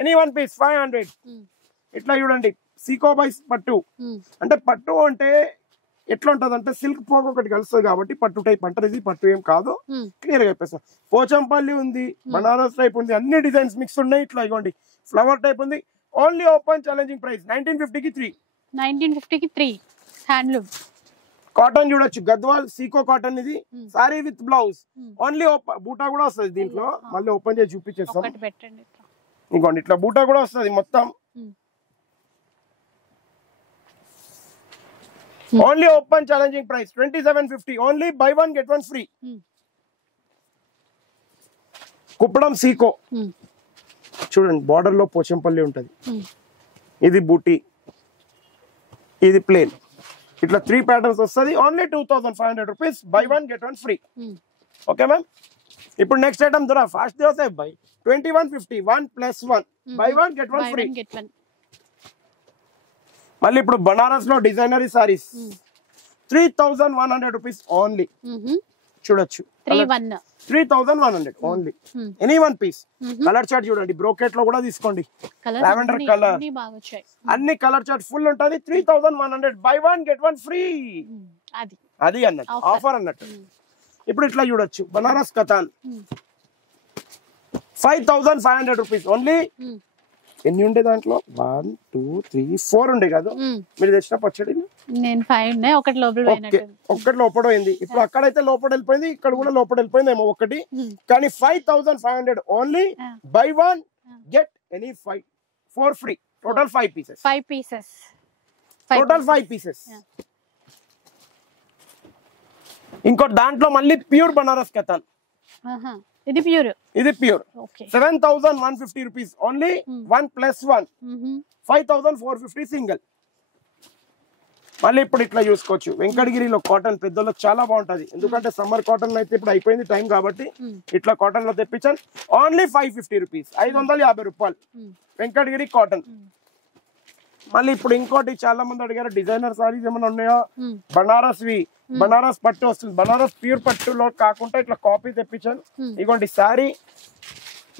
Any 1 piece 500. ఇట్లా చూడండి సీకో బైస్ పట్టు. అంటే పట్టు అంటే ఎట్లా ఉంటది అంటే సిల్క్ పోగు ఒకటి కలుస్తుంది కాబట్టి పట్టు టైప్ అంటారు. ఇది పట్టు ఏం కాదు, క్లియర్ గా చెప్పేస్తాం. పోచంపల్లి ఉంది, బనారస్ టైప్ ఉంది, అన్ని డిజైన్స్ మిక్స్ ఉన్నాయి. ఇట్లా ఇవ్వండి ఫ్లవర్ టైప్ ఉంది. ఓన్లీ ఓపెన్ ఛాలెంజింగ్ ప్రైస్ 1950కి 3. 1950కి 3 హ్యాండ్లూమ్ కాటన్ చూడొచ్చు, గద్వాల్ సీకో కాటన్. ఇది సారీ విత్ బ్లౌజ్. ఓన్లీ బూటా కూడా వస్తుంది దీంట్లో. మళ్ళీ ఓపెన్ చేసి చూపించేస్తాం. ఇంకోండి ఇట్లా బూటా కూడా వస్తుంది మొత్తం. Only open challenging price 2750. Only buy 1 get 1 free. Kuppadam sico చూడండి, బార్డర్ లో పోచంపల్లి ఉంటది. ఇది బూటీ, ఇది ప్లేన్. ఇట్లా 3 ప్యాటర్న్స్ వస్తుంది. Only 2500 rupees. Buy 1 get 1 free. Okay ma'am. ఇప్పుడు నెక్స్ట్ ఐటమ్ దొరా ఫాస్ట్ వస్తాయి. బై 2150 1+1. Buy 1 get 1 free. మళ్ళీ ఇప్పుడు బనారస్ లో డిజైనరీ సారీస్ 3100 రూపీస్ ఓన్లీ. చూడొచ్చు 3100 only. Any 1 piece. Colour chart చూడండి, బ్రోకెట్ లో కూడా తీసుకోండి. లావెండర్ కలర్ అన్ని కలర్ చార్ట్ ఫుల్ ఉంటుంది. 3100. Buy 1 get 1 free. అది అన్నట్టు ఆఫర్ అన్నట్టు. ఇప్పుడు ఇట్లా చూడొచ్చు బనారస్ కథాన్ 5500 రూపీస్ ఓన్లీ. ఎన్ని ఉండే దాంట్లో? 1 2 3 4 ఉండే కాదు. మీరు తెచ్చిన పచ్చడి ఒకటి లోపల పోయింది. ఇప్పుడు అక్కడైతే లోపల వెళ్ళిపోయింది, ఇక్కడ కూడా లోపల వెళ్ళిపోయింది ఏమో ఒకటి. కానీ 5500 only. Buy 1 get any 4 free. Total 5 pieces. Total 5 pieces. ఇంకో దాంట్లో మళ్ళీ ప్యూర్ బనారస్ కథాన్. ఇది ప్యూర్. 7150 rupees only. 1+1 5450 సింగిల్. మళ్ళీ ఇప్పుడు ఇట్లా చూసుకోవచ్చు వెంకటగిరిలో కాటన్ పెద్దోళ్ళకి చాలా బాగుంటది. ఎందుకంటే సమ్మర్ కాటన్ అయితే ఇప్పుడు అయిపోయింది టైం కాబట్టి ఇట్లా కాటన్ లో తెప్పించాను. Only 550 rupees. 550 రూపాయలు వెంకటగిరి కాటన్. మళ్ళీ ఇప్పుడు ఇంకోటి చాలా మంది అడిగారు డిజైనర్ సారీస్ ఏమైనా ఉన్నాయో. బనారస్ పట్టు వస్తుంది. బనారస్ ప్యూర్ పట్టులో కాకుండా ఇట్లా కాపీ తెప్పించాను. ఇగోండి సారీ,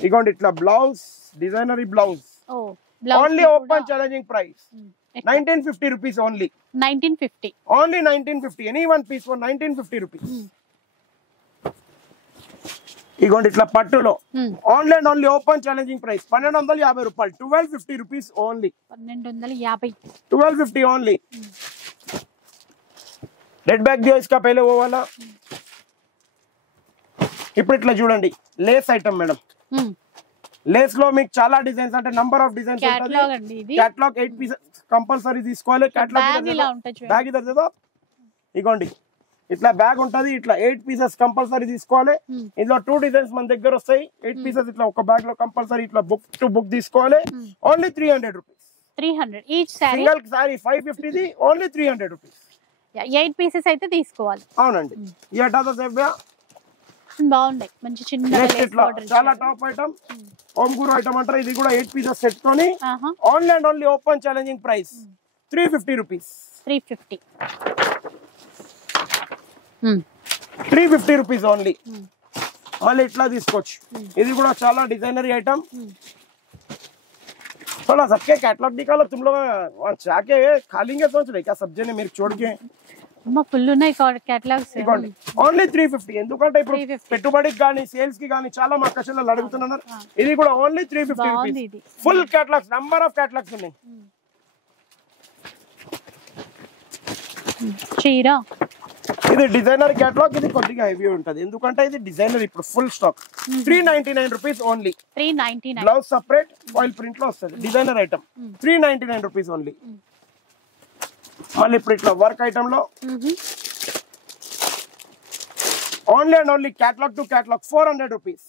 ఇగోండి ఇట్లా బ్లౌజ్, డిజైనరీ blouse. Only open challenging price 1950 rupees only. 1950 only 1950. Any 1 piece for 1950 rupees. ఇగోండి ఇట్లా పట్టులో only and only open challenging price 1250 రూపాయలు. 1250 rupees only. 1250 only. Red bag जो इसका पहले वो वाला. ఇప్పుడు ఇట్లా చూడండి లేస్ ఐటమ్ మేడం. లేస్ లో మీకు చాలా డిజైన్స్ అంటే నంబర్ ఆఫ్ డిజైన్స్ ఉంటుంది. కేటలాగ్ 8 పీసెస్ కంపల్సరీ తీసుకోవాలి. కేటలాగ్ బ్యాగ్ ఇదర్ దేదో. ఇగోండి ఇట్లా బ్యాగ్ ఉంటది. ఇట్లా 8 పీసెస్ కంపల్సరీ తీసుకోవాలి. ఇందులో 2 డిజైన్స్ మన దగ్గర వస్తాయి. 8 పీసెస్ ఇట్లా ఒక బ్యాగ్ లో కంపల్సరీ ఇట్లా బుక్ టు బుక్ తీసుకోవాలి. Only 300 rupees. 300 each sorry. Single sorry 550 the only 300 rupees. 8 pieces అయితే తీసుకోవాలి. అవునండి. ఈ అటాతో సేవ్యా బాగుంది. మంచి చిన్న చాలా టాప్ ఐటమ్. ఓం గురు ఐటమ్ అంటారు. ఇది కూడా 8 పీసెస్ సెట్ తోని only and only open challenging price 350 rupees. 350 rupees only. మళ్ళీ ఇట్లా తీసుకోవచ్చు. ఇది కూడా చాలా డిజైనరీ ఐటమ్. थोड़ा सबके कैटलॉग निकालो तुम लोग जाके खा लेंगे सोच रहे क्या सब्जी ने मेरे छोड़ के ఫుల్ ఉన్నాయి కేటలాగ్స్. ఓన్లీ 350. ఎందుకంటే ఇప్పుడు పెట్టుబడికి కానీ సేల్స్ కి కానీ చాలా మా కస్టమర్లు అడుగుతున్నారు. ఇది కూడా only 350 rupees. Full catalogues, number of catalogues ఉన్నాయి. చీర ఇది డిజైనర్ కేటలాగ్. ఇది కొద్దిగా హెవీ ఉంటది ఎందుకంటే ఇది డిజైనర్. ఇప్పుడు full stock 399 rupees only. 399. Blouse separate foil print లో వస్తుంది. Designer item 399 rupees only. మళ్ళీ ఇప్పుడు ఇట్లా వర్క్ ఐటమ్ లో only and only catalogue to catalogue 400 rupees.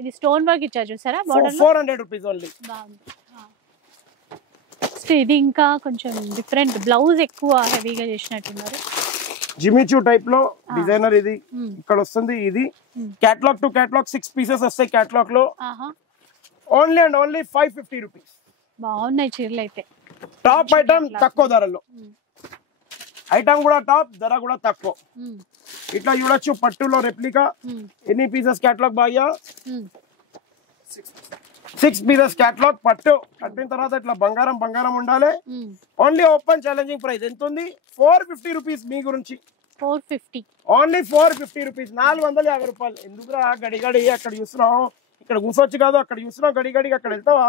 ఇది స్టోన్ వర్క్ ఇచ్చారు చూసారా, 400 రూపీస్ ఓన్లీ. ఇది ఇంకా కొంచెం డిఫరెంట్, బ్లౌజ్ ఎక్కువ హెవీగా చేసినట్టున్నారు. జిమిచూ టైప్ లో డిజైనర్ ఇది ఇక్కడ వస్తుంది. ఇది కేటలాగ్ టు కేటలాగ్ 6 పీసెస్ వస్తాయి కేటలాగ్ లో. Only and only 550 rupees. బాగున్నాయి చీరలు అయితే. టాప్ ఐటమ్ తక్కువ ధరలో, ఐటమ్ కూడా టాప్, ధర కూడా తక్కువ. ఇట్లా చూడొచ్చు పట్టులో రెప్లికా. ఎన్ని పీసెస్ కేటలాగ్ బాయ్యా? 6 పీసెస్ కేటలాగ్ పట్టు. కట్టిన తర్వాత ఇట్లా బంగారం బంగారం ఉండాలి. ఓన్లీ ఓపెన్ ఛాలెంజింగ్ ప్రైస్ ఎంత ఉంది? 450 రూపీస్. మీ గురించి 450 ఓన్లీ 450 రూపీస్. 450 రూపాయలు. ఎందుకురా గడి గడి అక్కడ చూస్తున్నావు, ఇక్కడ కూర్చోవచ్చు కాదు, అక్కడ చూస్తున్నావు గడి గడి అక్కడ వెళ్తావా?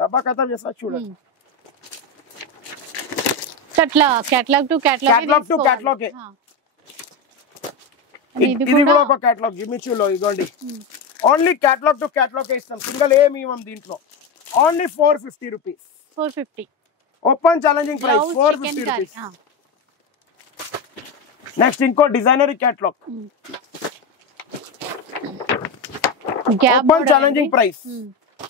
డబ్బా ఖతం చేస్తా చూడండి. అట్లా catalogue to catalogue to catalogue. ఇది కూడా ఒక కేటలాగ్ జిమిచూలో. ఇదిగోండి ఓన్లీ కేటలాగ్ టు కేటలాగ్ ఇస్తాం. సింగల్ ఏమి ఇవ్వం దీంట్లో. Only 450 rupees. 450 open challenging price 450 rupees. Next ఇంకో డిజైనరీ catalogue. Open challenging price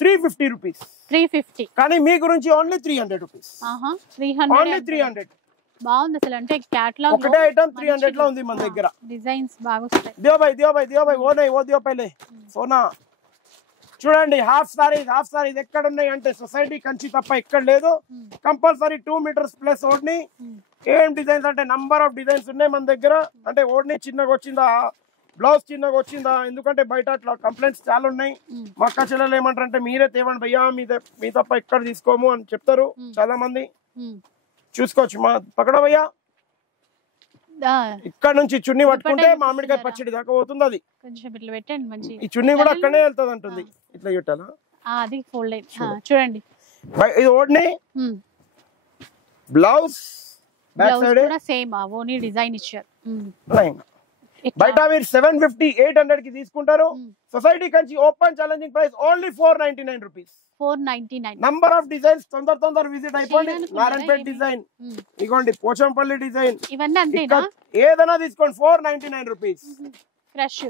350 rupees. 350. కానీ మీ గురించి ఓన్లీ 300 రూపీస్. 300. ఓన్లీ 300. బాగుంది అసలు. అంటే కేటలాగ్ ఒకటే ఐటమ్ 300 లో ఉంది మన దగ్గర. డిజైన్స్ బాగా వస్తాయి. దియో భాయ్ ఓ నై ఓ దియో పైలే సోనా. చూడండి హాఫ్ సారీస్ ఎక్కడ ఉన్నాయి అంటే సొసైటీ కంచి తప్ప ఎక్కడ లేదు. Compulsory 2 metres plus ఓడ్ని. ఏం డిజైన్స్ అంటే నంబర్ ఆఫ్ డిజైన్స్ ఉన్నాయి మన దగ్గర. అంటే ఓడ్ని చిన్నగా వచ్చిందా, బ్లౌజ్ చిన్నగా వచ్చిందా, ఎందుకంటే బయట అట్లా కంప్లైంట్స్ చాలా ఉన్నాయి. మా అక్క చెల్లెలు ఏమంటారు అంటే మీరే తేవండి భయ్యా, మీ తప్ప ఎక్కడ తీసుకోము అని చెప్తారు చాలా మంది. చూసుకోవచ్చు మా పక్కన భయ్యా. ఇక్కడ నుంచి చున్నీ పట్టుకుంటే మామిడికాయ పచ్చడి దాకా పోతుంది. అది కొంచెం ఇట్లా పెట్టండి మంచి. ఈ చున్నీ కూడా అక్కడనే వెళ్తుంది అంటుంది. ఇట్లా పెట్టాలా? అది ఫోల్డ్ అయింది చూడండి. ఇది ఓడ్ని, బ్లౌజ్ బ్యాక్ సైడ్ కూడా సేమ్ ఓనీ డిజైన్ ఇచ్చారు. బయట మీరు 750 800 కి తీసుకుంటారు. Society Kanchi open challenging price only 499 rupees. 499. Number of designs తొందర విజిట్ అయిపోండి. నారాయణపేట డిజైన్, ఇగోండి పోచంపల్లి డిజైన్, ఇవన్నీ అంతేనా? ఏదైనా తీసుకోండి 499 రూపీస్. ఫ్రెష్.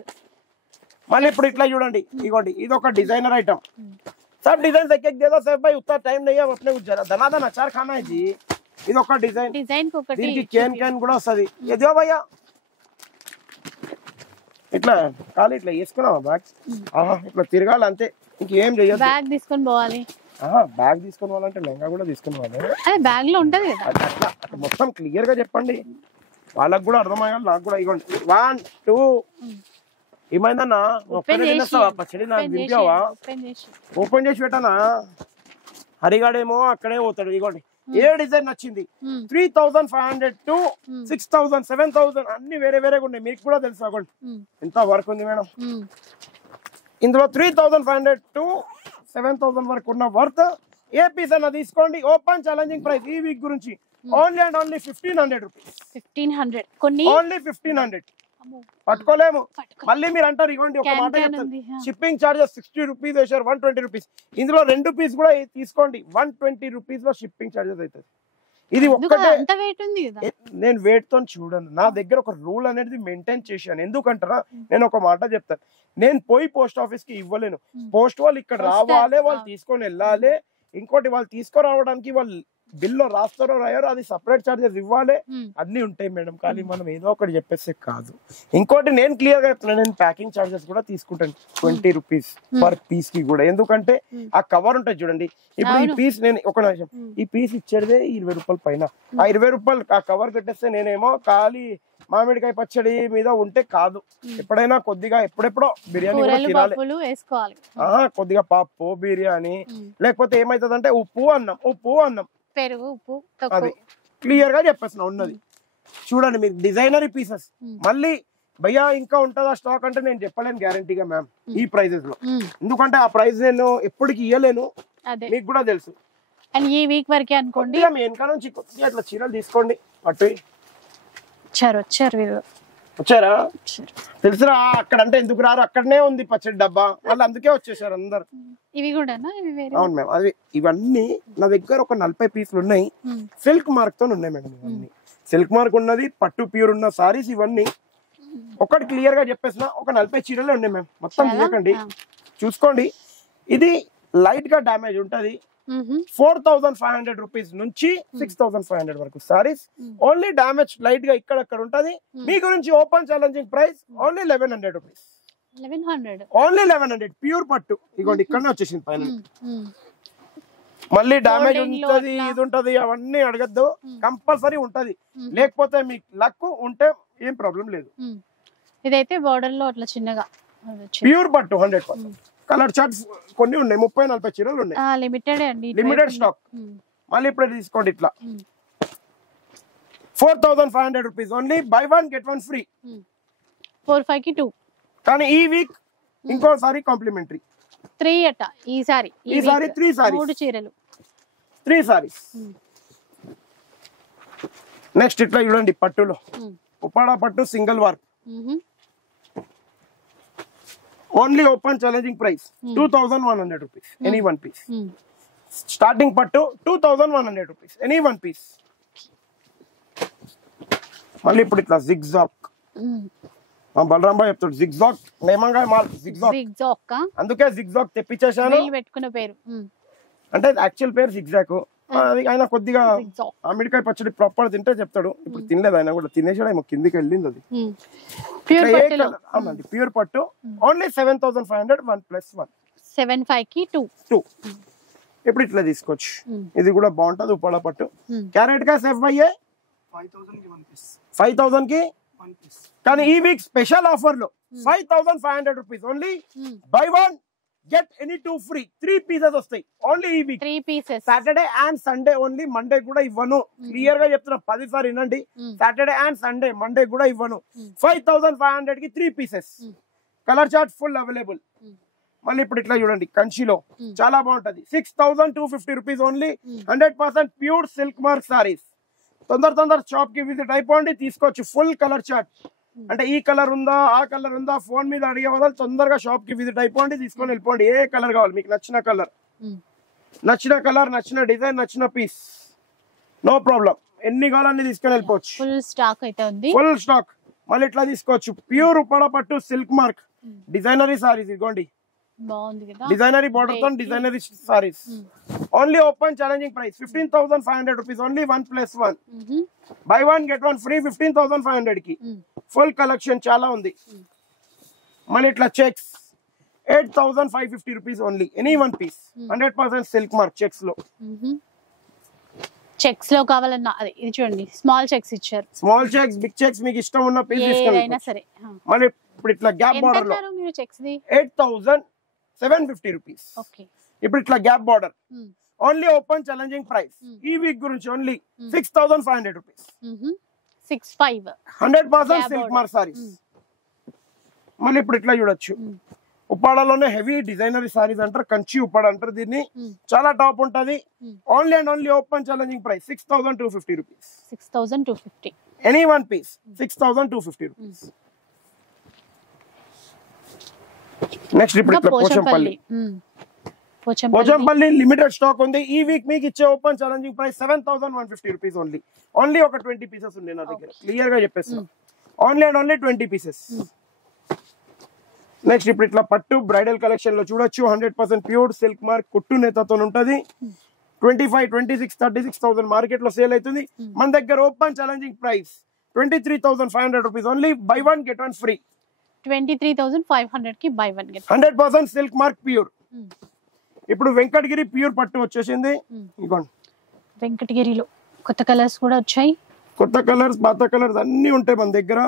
మళ్ళీ ఇప్పుడు ఇట్లా చూడండి, ఇగోండి ఇది ఒక డిజైనర్ ఐటమ్. सब डिजाइन एक एक दे दो सब भाई, उतना टाइम नहीं है अपने को जरा दनादन अचार खाना है जी. ఇది ఒక డిజైన్, దీనికి కేన్ కూడా వస్తుంది. ఏదో భయ్యా ఇట్లా కాలు ఇట్లా వేసుకున్నావా బ్యాగ్? ఇట్లా తిరగాలి అంతే, ఇంకేం చెయ్యదు. బ్యాగ్ తీసుకొని పోవాలి. బ్యాగ్ తీసుకొని పోవాలంటే లెంగా కూడా తీసుకొని పోవాలి. బ్యాగ్ లో ఉంటది కదా అట్లా మొత్తం క్లియర్ గా చెప్పండి, వాళ్ళకి కూడా అర్థమయ్యాలి, నాకు కూడా. ఇగోండి 1 2 ఏమైందన్నా ఒక్కడే తినేస్తావా పచ్చడి? నాకు తింటావా? ఓపెన్ చేసి పెట్టానా? హరిగాడేమో అక్కడే పోతాడు. ఇగోండి ఏ డిజైన్ నచ్చింది 3500 to 6000 7000 అన్ని వేరే వేరేగా ఉన్నాయి, మీకు కూడా తెలుసు. అగోండి ఎంత వర్క్ ఉంది మేడం ఇందులో. 3500 to 7000 వరకు ఉన్న వర్త్. ఏ పీస్ అన్న తీసుకోండి, ఓపెన్ ఛాలెంజింగ్ ప్రైస్ ఈ వీక్ గురించి ఓన్లీ అండ్ ఓన్లీ 1500 రూపీస్. 1500 కొన్ని ఓన్లీ 1500 పట్టుకోలేము. మళ్ళీ మీరు అంటారు ఇవ్వండి ఒక మాట చెప్తాను, షిప్పింగ్ చార్జెస్ 60 రూపీస్ వేసారు, 120 రూపీస్. ఇందులో 2 పీస్ కూడా తీసుకోండి, 120 రూపీస్ లో షిప్పింగ్ చార్జెస్ అవుతుంది. ఇది ఒక్కటే నేను వెయిట్ తో చూడను, నా దగ్గర ఒక రూల్ అనేది మెయింటైన్ చేశాను. ఎందుకంటారా, నేను ఒక మాట చెప్తాను, నేను పోయి పోస్ట్ ఆఫీస్ కి ఇవ్వలేను. పోస్ట్ వాళ్ళు ఇక్కడ రావాలి, వాళ్ళు తీసుకొని వెళ్ళాలి. ఇంకోటి వాళ్ళు తీసుకురావడానికి వాళ్ళు బిల్లో రాస్తారో రాయారో అది సపరేట్ చార్జెస్ ఇవ్వాలి, అన్ని ఉంటాయి మేడం. కానీ మనం ఏదో ఒకటి చెప్పేస్తే కాదు. ఇంకోటి నేను క్లియర్ గా చెప్తున్నాను, నేను ప్యాకింగ్ చార్జెస్ కూడా తీసుకుంటాను 20 రూపీస్ పర్ పీస్ కి కూడా. ఎందుకంటే ఆ కవర్ ఉంటుంది చూడండి, ఇప్పుడు ఈ పీస్ నేను ఒక నిమిషం, ఈ పీస్ ఇచ్చేదే 20 రూపాయల పైన, ఆ 20 రూపాయలు ఆ కవర్ కట్టేస్తే నేనేమో ఖాళీ మామిడికాయ పచ్చడి మీద ఉంటే కాదు. ఎప్పుడైనా కొద్దిగా ఎప్పుడెప్పుడో బిర్యానీ కూడా తినాలి, కొద్దిగా పప్పు బిర్యానీ, లేకపోతే ఏమైతుందంటే ఉప్పు అన్నం పెరుగు ఉప్పు, అది క్లియర్ గా చెప్పేస్తున్నా ఉన్నది. చూడండి మీరు డిజైనరీ పీసెస్. మళ్ళీ భయ్యా ఇంకా ఉంటుందా స్టాక్ అంటే నేను చెప్పలేను గ్యారంటీగా మ్యామ్ ఈ ప్రైజెస్ లో, ఎందుకంటే ఆ ప్రైస్ నేను ఎప్పటికి ఇయ్యలేను, మీకు కూడా తెలుసు. అండ్ ఈ వీక్ వరకే అనుకోండి. మీ వెనక నుంచి అట్లా చీరలు తీసుకోండి, పట్టు వచ్చారా తెలుసురా. అక్కడ అంటే ఎందుకు రారు, అక్కడనే ఉంది పచ్చడి డబ్బా, వాళ్ళు అందుకే వచ్చేసారు అందరు. ఇవి కూడా అవును మ్యామ్, అది ఇవన్నీ నా దగ్గర ఒక 40 పీసులు ఉన్నాయి, సిల్క్ మార్క్ తో ఉన్నాయి మేడం. ఇవన్నీ సిల్క్ మార్క్ ఉన్నది, పట్టు ప్యూర్ ఉన్న సారీస్ ఇవన్నీ. ఒకటి క్లియర్ గా చెప్పేసిన, ఒక 40 చీరలే ఉన్నాయి మ్యామ్, మొత్తం తీయకండి, చూసుకోండి. ఇది లైట్ గా డ్యామేజ్ ఉంటది. 4500 రూపీస్ నుంచి 6500 వరకు సారీస్. ఓన్లీ డామేజ్ లైట్ గా ఇక్కడక్కడ ఉంటది. మీ గురించి open challenging price only 1100 rupees, only 1100 pure పట్టు. ఇగోండి ఇక్కడనే వచ్చేసింది పైన. మళ్ళీ డామేజ్ ఉంటది, ఇది ఉంటది, అవన్నీ అడగద్దు, కంపల్సరీ ఉంటది. లేకపోతే మీకు లక్ ఉంటే ఏం ప్రాబ్లం లేదు. ఇదైతే బోర్డర్ లో అట్లా చిన్నగా ప్యూర్ పట్టు 100%. కలర్ చార్ట్స్ కొన్ని ఉన్నాయి, 30-40 చీరలు ఉన్నాయి, లిమిటెడ్ స్టాక్. మళ్ళీ ఇప్పుడు తీసుకోండి ఇట్లా 4500 rupees only, buy 1 get 1 free, 45 కి 2. కానీ ఈ వీక్ ఇంకోసారి కాంప్లిమెంటరీ 3 అట. ఈసారి 3 సారీస్, 3 చీరలు 3 సారీస్. నెక్స్ట్ ఇట్లా చూడండి పట్టులో ఉప్పాడ పట్టు single work, only open challenging price 2100 rupees any one piece. Starting పట్టు 2100 రూపీస్ ఎనీ వన్ పీస్. మళ్ళీ ఇప్పుడు ఇట్లా జిగ్జాగ్, బలరాం భాయ్ చెప్తాడు జిగ్జాగ్ నేమంగా మాల్ జిగ్జాగ్, అందుకే జిగ్జాగ్ తెప్పించేసాను. పెట్టుకున్న పేరు అంటే యాక్చువల్ పేరు జిగ్జాగ్, అది ఆయన కొద్దిగా మామిడికాయ పచ్చడి ప్రాపర్ తింటే చెప్తాడు. ఇప్పుడు తినలేదు, ఆయన కూడా తినేసాడు, కిందికి వెళ్ళింది అది. అవునండి ప్యూర్ పట్టు, ఓన్లీ 7500, 1+1 75 కి 2. ఇప్పుడు ఇట్లా తీసుకోవచ్చు, ఇది కూడా బాగుంటది ఉప్పాడ పట్టు. క్యారెట్ కా సేఫ్ అయ్యే 5000 కి 1 పీస్. కానీ ఈ వీక్ స్పెషల్ ఆఫర్ లో 5500 rupees only, buy 1 get any 2 free. 3 pieces వస్తాయి ఓన్లీ ఈ week, 3 pieces Saturday and Sunday only. Monday కూడా ఇవ్వను, క్లియర్ గా చెప్తున్నా, 10 సార్లు వినండి. సాటర్డే అండ్ సండే, మండే కూడా ఇవ్వను. 5500 కి 3 pieces, colour chart full available. మళ్ళీ ఇప్పుడు ఇట్లా చూడండి కంచిలో చాలా బాగుంటది, 6250 rupees only, 100% pure silk mark saris. తొందర షాప్ కి విజిట్ అయిపోండి, తీసుకోవచ్చు. ఫుల్ కలర్ చార్ట్, అంటే ఈ కలర్ ఉందా ఆ కలర్ ఉందా ఫోన్ మీద అడిగే వదలు, తొందరగా షాప్ కి విజిట్ అయిపోండి, తీసుకొని వెళ్ళిపోండి. ఏ కలర్ కావాలి మీకు, నచ్చిన కలర్, నచ్చిన డిజైన్, నచ్చిన పీస్, నో ప్రాబ్లం. ఎన్ని కావాలన్నీ తీసుకొని వెళ్ళిపోవచ్చు. ఫుల్ స్టాక్ అయితే ఉంది, ఫుల్ స్టాక్. మళ్ళీ ఇట్లా తీసుకోవచ్చు, ప్యూర్ ఉప్పాడ పట్టు సిల్క్ మార్క్ డిజైనరీ సారీస్. ఇదిగోండి బాగుంది కదా, డిజైనరీ బార్డర్ తో డిజైనరీ saris. Only open challenging price 15500 rupees only, 1+1 buy 1 get 1 free 15500 కి. ఫుల్ కలెక్షన్ చాలా ఉంది. మళ్ళీ ఇట్లా checks 8550 rupees only, any one piece, 100% silk mark checks లో. చెక్స్ లో కావాలన్నా అది ఇది చూడండి, స్మాల్ చెక్స్ ఇచ్చారు, స్మాల్ చెక్స్, బిగ్ చెక్స్, మీకు ఇష్టం ఉన్న పీస్ తీసుకోండి. సరే. మళ్ళీ ఇప్పుడు ఇట్లా గ్యాప్ బార్డర్ లో మీరు చెక్స్ ది 8750 రూపీస్. ఓకే, ఇప్పుడు ఇట్లా gap border only open challenging price ఈ వీక్ గురించి only 6500 rupees, 65 100% silk mark saris. మళ్ళీ ఇప్పుడు ఇట్లా చూడొచ్చు, ఉప్పాడలోనే హెవీ డిజైనరీ సారీస్ అంటారు, కంచి ఉప్పాడ అంటారు దీన్ని, చాలా టాప్ ఉంటది. Only and only open challenging price 6250 rupees, 6250 any one piece, 6250 rupees. Next ఇప్పుడు ఇట్లా పోచంపల్లి లిమిటెడ్ స్టాక్ ఉంది. ఈ వీక్ మీకు ఇచ్చే open challenging price 7150 rupees only. Only ఒక 20 పీసెస్ ఉంది నా దగ్గర, క్లియర్ గా చెప్పేస్తున్నా, only and only 20 pieces. Next ఇప్పుడు ఇట్లా పట్టు బ్రైడల్ కలెక్షన్ లో చూడొచ్చు, 100% ప్యూర్ సిల్క్ మార్క్ కుట్టు నేతతో ఉంటది. 25, 26, 36,000 మార్కెట్ లో సేల్ అవుతుంది. మన దగ్గర open challenging price 23,500 rupees only. Buy one get one free. 23,500 కి by one get 100% silk mark pure. ఇప్పుడు వెంకటగిరి ప్యూర్ పట్టు వచ్చేసింది. ఇదిగోండి వెంకటగిరిలో కొత్త కలర్స్ కూడా వచ్చాయి. కొత్త కలర్స్ పాత కలర్స్ అన్ని ఉంటాయి మన దగ్గర.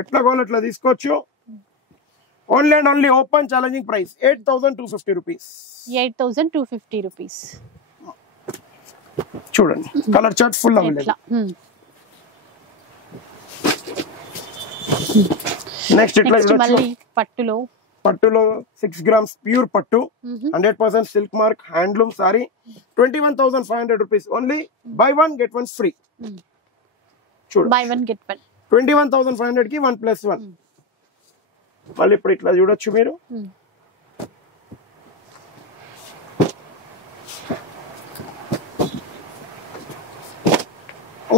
ఎట్లా కావాలి అట్లా తీసుకోవచ్చు. Only and only open challenging price 8,250 rupees. 8,250 rupees. చూడండి colour chart full available. Next ఇట్లా మళ్ళీ పట్టులో 6 గ్రామ్స్ ప్యూర్ పట్టు 100% silk mark handloom sari 21,500 rupees only. Buy one get one free. చూడు బై వన్ గెట్ వన్ 21,500 కి 1+1. మళ్ళీ ఇప్పుడు ఇట్లా చూడొచ్చు మీరు.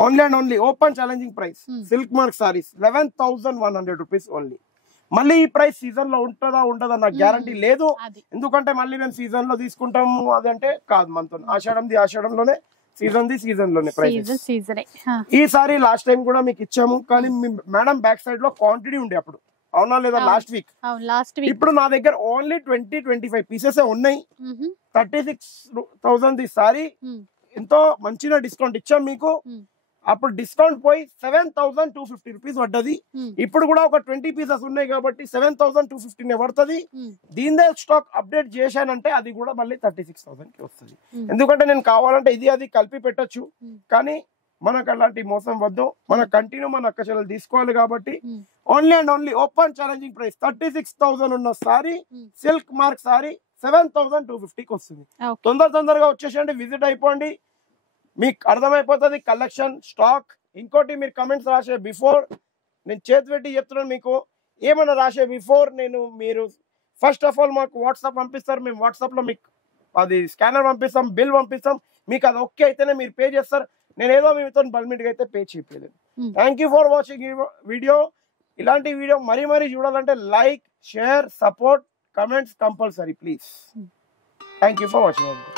Only and only open challenging price silk mark saris 11,100 rupees only. మళ్ళీ ఈ ప్రైస్ సీజన్ లో ఉంటుందా ఉండదా నాకు గ్యారంటీ లేదు. ఎందుకంటే మళ్ళీ మేము సీజన్ లో తీసుకుంటాము అదంటే కాదు. మనతో ఆషాఢంలోనే సీజన్ లోనే ప్రైస్. ఈ సారీ లాస్ట్ టైం కూడా మీకు ఇచ్చాము కానీ మేడం బ్యాక్ సైడ్ లో క్వాంటిటీ ఉండే అప్పుడు, అవునా లేదా? Last week. ఇప్పుడు నా దగ్గర ఓన్లీ 20-25 పీసెస్ ఉన్నాయి. 36,000 సారీ ఎంతో మంచిగా డిస్కౌంట్ ఇచ్చాం మీకు. అప్పుడు డిస్కౌంట్ పోయి 7,250 రూపీస్ పడ్డది. ఇప్పుడు కూడా ఒక 20 పీసెస్ ఉన్నాయి కాబట్టి 7,250 పడుతుంది. దీనిదే స్టాక్ అప్డేట్ చేశానంటే అది కూడా మళ్ళీ 36,000 కి వస్తుంది. ఎందుకంటే నేను కావాలంటే ఇది అది కలిపి పెట్టొచ్చు కానీ మనకు అలాంటి మోసం వద్దు. మన కంటిన్యూ మన అక్క చెల్లెలు తీసుకోవాలి కాబట్టి only and only open challenging price 36,000 ఉన్న సారీ సిల్క్ మార్క్ సారీ 7,250కి వస్తుంది. తొందరగా వచ్చేసండి, విజిట్ అయిపోండి, మీకు అర్థమైపోతుంది కలెక్షన్ స్టాక్. ఇంకోటి మీరు కమెంట్స్ రాసే బిఫోర్ నేను చేతి పెట్టి చెప్తున్నాను మీకు, ఏమైనా రాసే బిఫోర్ మీరు ఫస్ట్ ఆఫ్ ఆల్ మాకు వాట్సాప్ పంపిస్తారు. మేము వాట్సాప్ లో మీకు అది స్కానర్ పంపిస్తాం, బిల్ పంపిస్తాం. మీకు అది ఓకే అయితేనే మీరు పే చేస్తారు. నేను ఏదో మీతో బల్మిట్ గా అయితే పే చేయలేదు. థ్యాంక్ యూ ఫర్ వాచింగ్ ఈ వీడియో. ఇలాంటి వీడియో మరీ చూడాలంటే like, share, support, comments compulsory please. Thank you for watching.